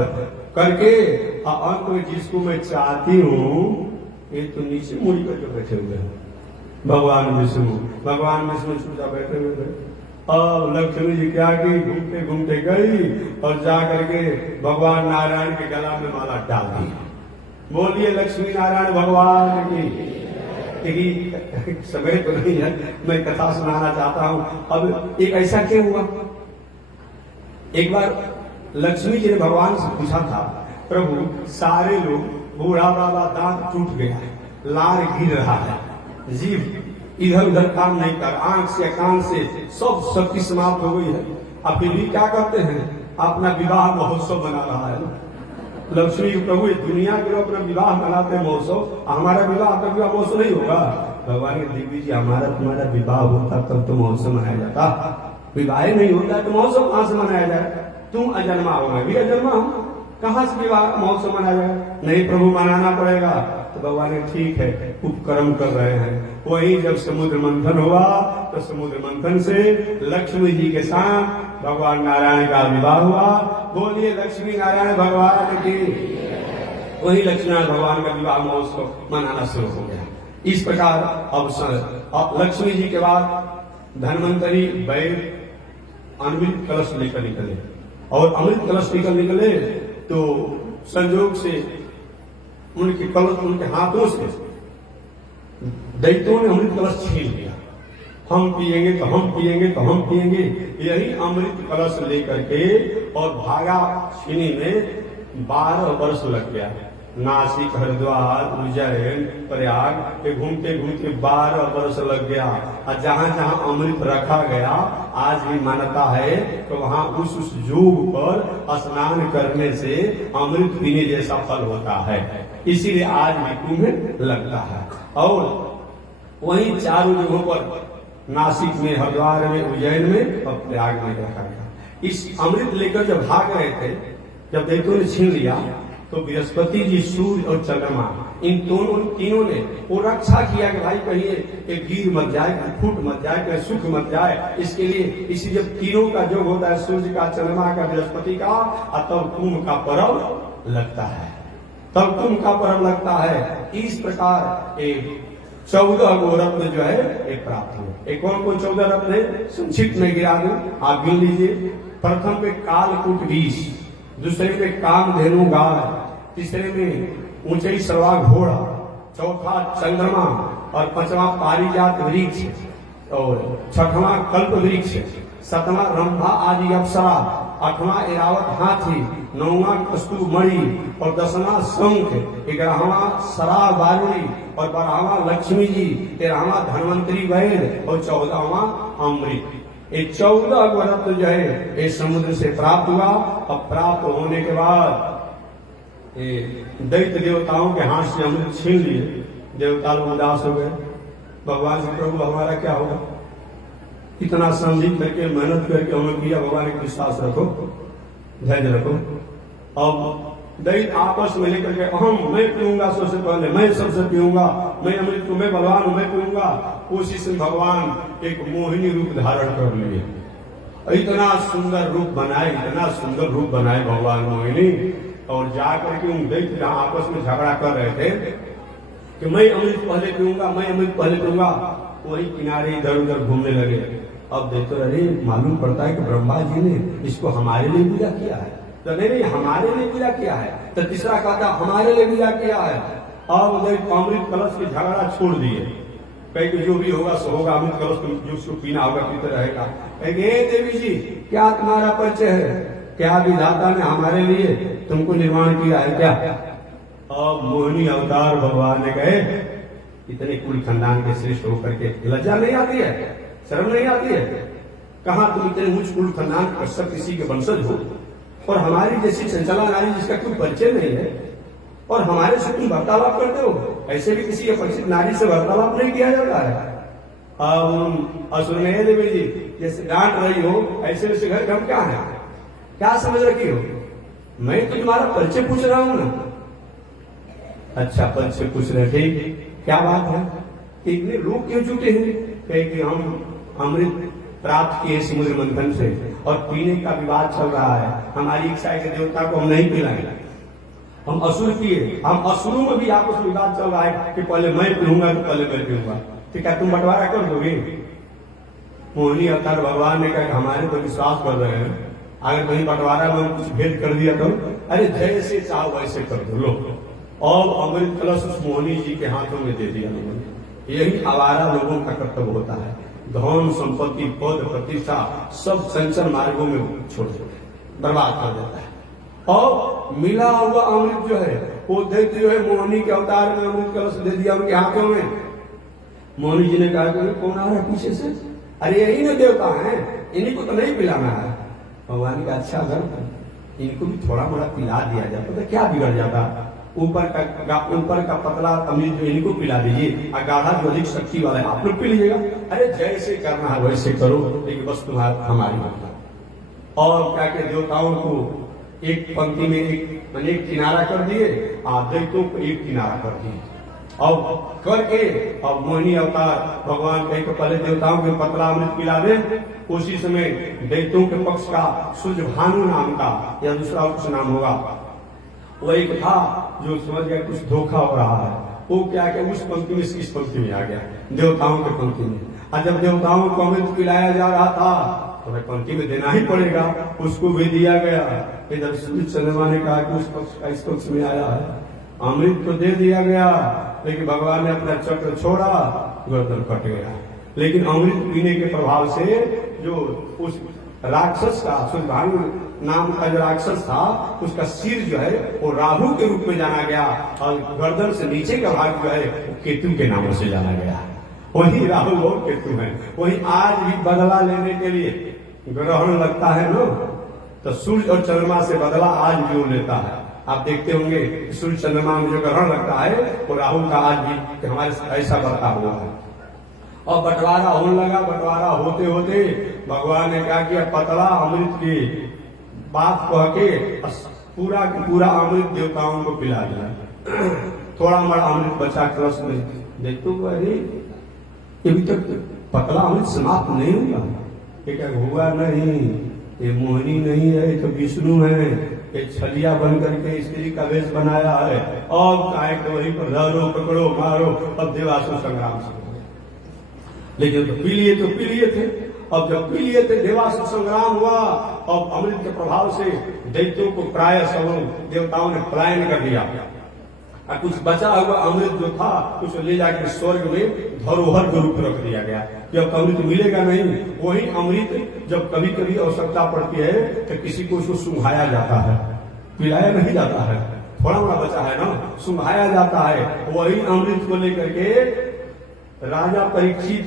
करके अंत में जिसको मैं चाहती हूँ ये तो नीचे मुड़ी करके बैठे हुए हैं। भगवान विष्णु चुपचाप बैठे हुए थे। अब लक्ष्मी जी क्या की, घूमते घूमते गई और जा करके भगवान नारायण के गला में माला डाल दी। बोलिए लक्ष्मी नारायण भगवान की। समय तो नहीं है, मैं कथा सुनाना चाहता हूँ। अब एक ऐसा क्या हुआ, एक बार लक्ष्मी जी ने भगवान से पूछा था, प्रभु सारे लोग, बूढ़ा बाबा दांत टूट गया, लार गिर रहा है, जीव इधर उधर काम नहीं कर, आंख से कान से सब शक्ति समाप्त हो गई है, अब फिर भी क्या करते हैं, अपना विवाह महोत्सव बना रहा है। लक्ष्मी प्रभु दुनिया के लोग अपना विवाह मनाते हैं महोत्सव, हमारा विवाह आपका विवाह महोत्सव नहीं होगा। भगवान के देवी जी हमारा तुम्हारा विवाह होता तब तो महोत्सव मनाया जाता, विवाह नहीं होता तो महोत्सव कहां से मनाया जाए? तुम अजन्मा हो, मैं भी अजन्मा हूं, कहां से विवाह महोत्सव मनाया जाए? नहीं प्रभु मनाना पड़ेगा। तो भगवान ने ठीक है, उपक्रम कर रहे हैं। वही जब समुद्र मंथन हुआ तो समुद्र मंथन से लक्ष्मी जी के साथ भगवान नारायण का विवाह हुआ। बोलिए लक्ष्मी नारायण भगवान की। वही लक्ष्मी नारायण भगवान का विवाह महोत्सव मनाना शुरू हो गया। इस प्रकार अब लक्ष्मी जी के बाद धन्वंतरी वैद्य अमृत कलश लेकर निकले और अमृत कलश निकले तो संयोग से उनके कलश, उनके हाथों से दैत्यों ने अमृत कलश छीन लिया। हम पिएंगे तो हम पिएंगे तो हम पिएंगे, यही अमृत कलश लेकर के और भागा छीनी में 12 वर्ष लग गया। नासिक, हरिद्वार, उज्जैन, प्रयाग ये घूमते घूमते 12 वर्ष लग गया। और जहां जहां अमृत रखा गया आज भी मान्यता है तो वहां उस योग पर स्नान करने से अमृत पीने जैसा फल होता है, इसीलिए आज भी कुंभ लगता है। और वहीं चारों जगहों पर नासिक में, हरिद्वार में, उज्जैन में और प्रयाग में रखा गया। इस अमृत लेकर जब भाग रहे थे, जब दैत्यों ने छीन लिया तो बृहस्पति जी, सूर्य और चंद्रमा इन तीनों ने वो रक्षा किया कि भाई कहीं एक गिर मत जाए, फूट मत जाए, कहीं सुख मत जाए। इसके लिए इसी जब तीनों का योग होता है, सूर्य का, चंद्रमा का, बृहस्पति का, और तब कुंभ का पर्व लगता है, तब कुंभ का पर्व लगता है। इस प्रकार एक 14 गो रत्न जो है एक प्राप्त हुए। एक कौन कौन 14 रत्न है संक्षिप्त में गिरा दूं, आप गिन लीजिए। प्रथम में कालकूट 20, दूसरे में कामधेनु गाय, तीसरे में ऊंचाई सरवा घोड़ा, चौथा चंद्रमा और पांचवा पारिजात वृक्ष और छठवां कल्प वृक्ष, सातवां रंभा आदि अप्सरा, आठवां एरावत हाथी, नौवां कस्तूर मणि और 10वां शंख, 11वां शराब बारुणी और 12वां लक्ष्मी जी, 13वां धनवंतरी वैद और 14वां अमृत। ये 14 गो रत्न जो है ये समुद्र से प्राप्त हुआ। और प्राप्त होने के बाद दैत्य देवताओं के हाथ से अमृत छीन लिए। देवता लोग उदास हो गए, भगवान से प्रभु हमारा क्या होगा, इतना समझी करके मेहनत करके हमने किया, भगवान एक विश्वास रखो, धैर्य रखो। अब दैत्य आपस में लेकर के मैं पीऊंगा, सबसे पहले मैं सबसे पीऊंगा, मैं अमृत को, मैं बलवान हूं, मैं पीऊंगा। उसी से भगवान एक मोहिनी रूप धारण कर लिए। इतना सुंदर रूप बनाए, इतना सुंदर रूप बनाए भगवान मोहिनी। और जाकर के उन दैत्य जहां आपस में झगड़ा कर रहे थे कि मैं अमृत पहले पीऊंगा, मैं अमृत पहले पीऊंगा, वही किनारे इधर उधर घूमने लगे। अब देखो अरे मालूम पड़ता है कि ब्रह्मा जी ने इसको हमारे लिए पूजा किया है, तो नहीं हमारे लिए पूजा किया है। तो तीसरा कहता हमारे लिए पूजा किया है। अब अमृत कलश के झगड़ा छोड़ दिए, कहीं कि जो भी होगा सो होगा, अमृत कलश जो उसको पीना होगा पीते रहेगा। देवी जी क्या तुम्हारा परिचय है, क्या विधाता ने हमारे लिए तुमको निर्माण किया है क्या? अब मोहिनी अवतार भगवान ने कहे इतने कुल खानदान के श्रेष्ठ होकर के लज्जा नहीं आती है, शर्म नहीं आती है? कहा तुम इतने ऊंच कुल खानदान कश्यप किसी के वंशज हो और हमारी जैसी चंचला नारी जिसका कोई परिचय नहीं है और हमारे से तुम वार्तालाप करते हो? ऐसे भी किसी अपरिचित नारी से वार्तालाप नहीं किया जाता है। अब असुर ने देवी जी जैसे डांट रही हो ऐसे वैसे घर हम क्या है, क्या समझ रखी हो? मैं तो तुम्हारा परिचय पूछ रहा हूं ना। अच्छा परिचय पूछ रहे, ठीक क्या बात है कि इतने लोग क्यों जुटे हैं? कहे कि हम अमृत प्राप्त किए समुद्र मंथन से और पीने का विवाद चल रहा है, हमारी इच्छा है कि देवता को हम नहीं पिलाएंगे, हम असुर पिए, हम असुरों में भी आपस में विवाद चल रहा है कि पहले मैं पीऊंगा तो पहले मैं पीऊंगा। ठीक है तुम बंटवारा कर दोगे? मोहिनी अवतार भगवान ने कहा हमारे तो विश्वास कर रहे हैं, अगर कहीं बंटवारा में कुछ भेद कर दिया तो अरे जैसे चाहो वैसे कर दो लो। और अमृत कलश उस मोहिनी जी के हाथों में दे दिया लोगों। यही आवारा लोगों का कर्तव्य होता है, धन संपत्ति पद प्रतिष्ठा सब संचर मार्गों में छोड़ देते, बर्बाद कर देता है। और मिला हुआ अमृत जो है वो दैत्य जो है मोहिनी के अवतार में अमृत कलश दे दिया उनके हाथों में। मोहिनी जी ने कहा कि कौन आ रहा है पीछे से? अरे यही ना देवता है, इन्हीं को तो नहीं पिलाना है। भगवान का अच्छा अगर इनको भी थोड़ा मोड़ा पिला दिया जाता तो क्या बिगड़ जाता? ऊपर का पतला अमृत जो इनको पिला दीजिए और गाढ़ा जो अधिक शक्ति वाला है आप लोग पी लीजिएगा। अरे जैसे करना है वैसे करो, लेकिन बस तुम्हारा हमारी मतलब। और क्या क्या देवताओं को एक पंक्ति में एक किनारा कर दिए, दैत्यों को एक किनारा कर दिए। अब करके अब मोहिनी अवतार भगवान कहे कि पहले देवताओं के पतला अमृत पिला दे। उसी समय दैत्यों के पक्ष का सूर्य भानु नाम का या दूसरा कुछ नाम होगा, वो एक था जो समझ गया कुछ धोखा हो रहा है, वो क्या क्या उस पंक्ति में इस पंक्ति में आ गया, देवताओं के पंक्ति में। और जब देवताओं को अमृत पिलाया जा रहा था तो भाई पंक्ति में देना ही पड़ेगा, उसको भी दिया गया। इधर सूर्य चंद्रमा ने कहा कि उस पक्ष का इस पक्ष में आया है, अमृत तो दे दिया गया, लेकिन भगवान ने अपना चक्र छोड़ा, गर्दन कट गया। लेकिन अमृत पीने के प्रभाव से जो उस राक्षस का नाम का जो राक्षस था उसका सिर जो है वो राहु के रूप में जाना गया और गर्दन से नीचे का भाग जो है वो केतु के नामों से जाना गया। वही राहु और केतु है। वही आज भी बदला लेने के लिए ग्रहण लगता है ना, तो सूर्य और चंद्रमा से बदला आज भी वो लेता है। आप देखते होंगे सूर्य चंद्रमा में जो ग्रहण लगता है वो राहु का आज भी हमारे ऐसा बर्ताव हुआ है। और बंटवारा होने लगा। बंटवारा होते होते भगवान ने क्या किया, पतला अमृत की बात कह के पूरा पूरा अमृत देवताओं को पिला दिया। थोड़ा बड़ा अमृत बचा कलश में। देखो अरे अभी तक पतला अमृत समाप्त नहीं हुआ। ये क्या हुआ नहीं, ये मोहिनी नहीं है, ये तो विष्णु है। एक छलिया बन करके स्त्री का वेश बनाया है और काय को वहीं पर धरो पकड़ो मारो। अब देवासुर संग्राम से, लेकिन तो पी लिए थे। अब जब पी लिए थे देवासुर संग्राम हुआ और अमृत के प्रभाव से दैत्यों को प्राय सब देवताओं ने पलायन कर दिया। और कुछ बचा हुआ अमृत जो था उसको ले जाकर स्वर्ग में धरोहर के रूप में रख दिया गया। जब अमृत मिलेगा नहीं, वही अमृत जब कभी कभी आवश्यकता पड़ती है तो किसी को उसको सुंघाया जाता है, पिलाया नहीं जाता है। थोड़ा बड़ा बचा है ना, सुंघाया जाता है। वही अमृत को लेकर के राजा परीक्षित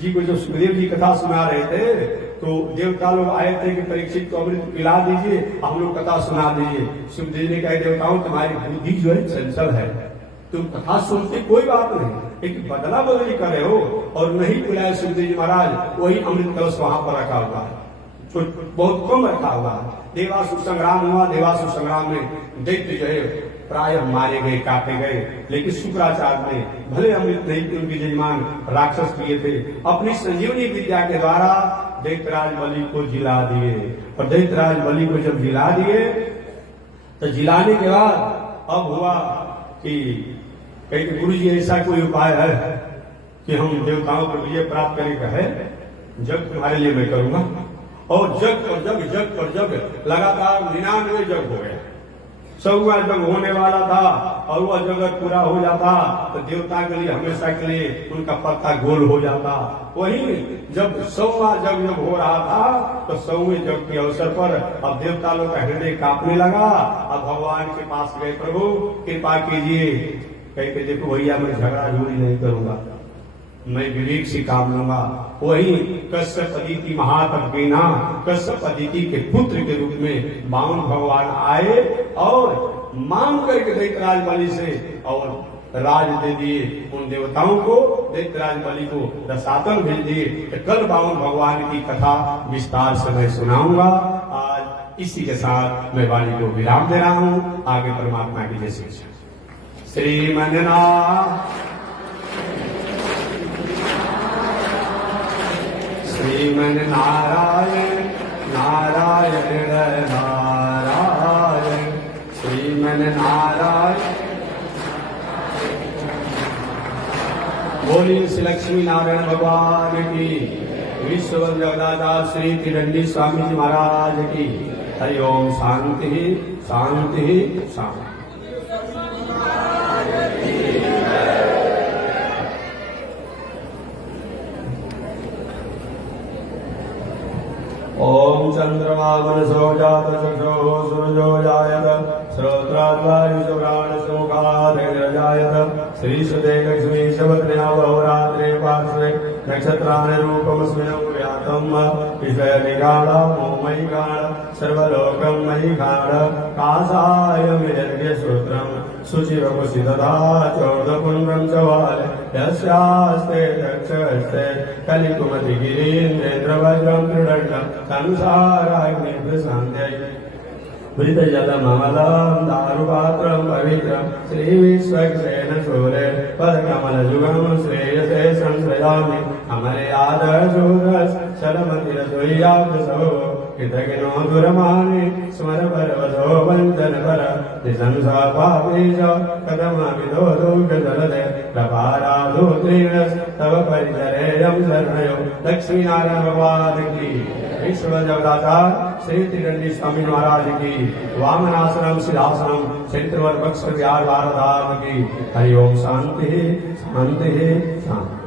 जी को जब सुखदेव जी कथा सुना रहे थे तो देवता लोग आए थे कि परीक्षित को अमृत पिला दीजिए, हम लोग कथा सुना दीजिए। सुखदेव ने कहा देवताओं तुम्हारी बुद्धि जो है चंचल है, तुम कथा सुनते कोई बात नहीं, लेकिन बदला बदली करे हो और नहीं पिलाए सुखदेव जी महाराज। वही अमृत कलश वहां पर रखा हुआ है, बहुत कम रखा हुआ है। देवासुर संग्राम हुआ। देवासुर संग्राम में दैत्य जो है प्राय मारे गए, काटे गए। लेकिन शुक्राचार्य ने भले अमृत नहीं कि उनके यजमान राक्षस किए थे, अपनी संजीवनी विद्या के द्वारा दैत्यराज बलि को जिला दिए। और दैत्यराज बलि को जब जिला दिए तो जिलाने के बाद अब हुआ कि कहीं गुरु जी ऐसा कोई उपाय है कि हम देवताओं पर विजय प्राप्त करने का है, जग तुम्हारे लिए मैं करूंगा। और जग पर जग, जग पर जग, लगातार 99 जग हो गया। 100वां जग होने वाला था और वह जगत पूरा हो जाता तो देवता के लिए हमेशा के लिए उनका पत्ता गोल हो जाता। वही जब 100वां जग जब हो रहा था तो 100वें जग के अवसर पर अब देवता लोग का हृदय कांपने लगा। अब भगवान के पास गए, प्रभु कृपा कीजिए। कहते देखो भैया मैं झगड़ा झूड़ी नहीं करूंगा, मैं विवेक से काम लूंगा। वही कश्यप अदिति महातपीना, कश्यप अदिति के पुत्र के रूप में वामन भगवान आए और मांग करके दैत्यराज बलि से और राज दे दिए उन देवताओं को। दैत्यराज बलि को रसातल भेज दिए। कल वामन भगवान की कथा विस्तार से मैं सुनाऊंगा। आज इसी के साथ मैं वाणी को विराम दे रहा हूँ। आगे परमात्मा की जय शिक्षा। श्रीमन्नारायण श्रीमन नारायण नारायण नारायण श्रीमन नारायण। बोलिए श्री लक्ष्मी नारायण भगवान की, विश्व जगदाधार श्री तिरंडी स्वामी जी महाराज की। हरि ओम। शांति शांति शांति। ओम चंद्रमा मनसो जात चक्षो सूर्यो जायत श्रोत्राद्वायुषुराण शोकाधेर्जायत श्रीसुते लक्ष्मी शबत्र्या बहुरात्रे पार्श्वे नक्षत्राणि रूपमस्मिन् व्यातम् विषय निगाढ मोमयि गाढ सर्वलोकं मयि गाढ कासाय मेर्य सूत्रम् शुचिरपसि तथा चौर्धपुण्ड्रं च वाले यस्यास्ते दक्षस्ते कलिकुमति गिरीन्द्रेन्द्रवज्रं त्रिदण्डं संसाराग्नि प्रशान्त्यै मृतजलममलं दारुपात्रं पवित्रं श्रीविश्वक्सेन शूरे पदकमलयुगं श्रेयसे संश्रयामि अमरे आदर्शूरस् शरमतिरसोय्याभ्यसो कृतज्ञो दुरमानि स्मर परवशो वञ्चन पर निशंसा पापेश कथमविदो दुःखजलदे प्रपाराधोत्रीणस् तव परिचरेयं शरणयो। लक्ष्मीनारायण भगवान की, विश्व जगदाचार श्री तिरंडी स्वामी महाराज की, वामनाश्रम सिद्धाश्रम क्षेत्रवर पक्ष बिहार भारत की। हरि ओम। शांति शांति शांति।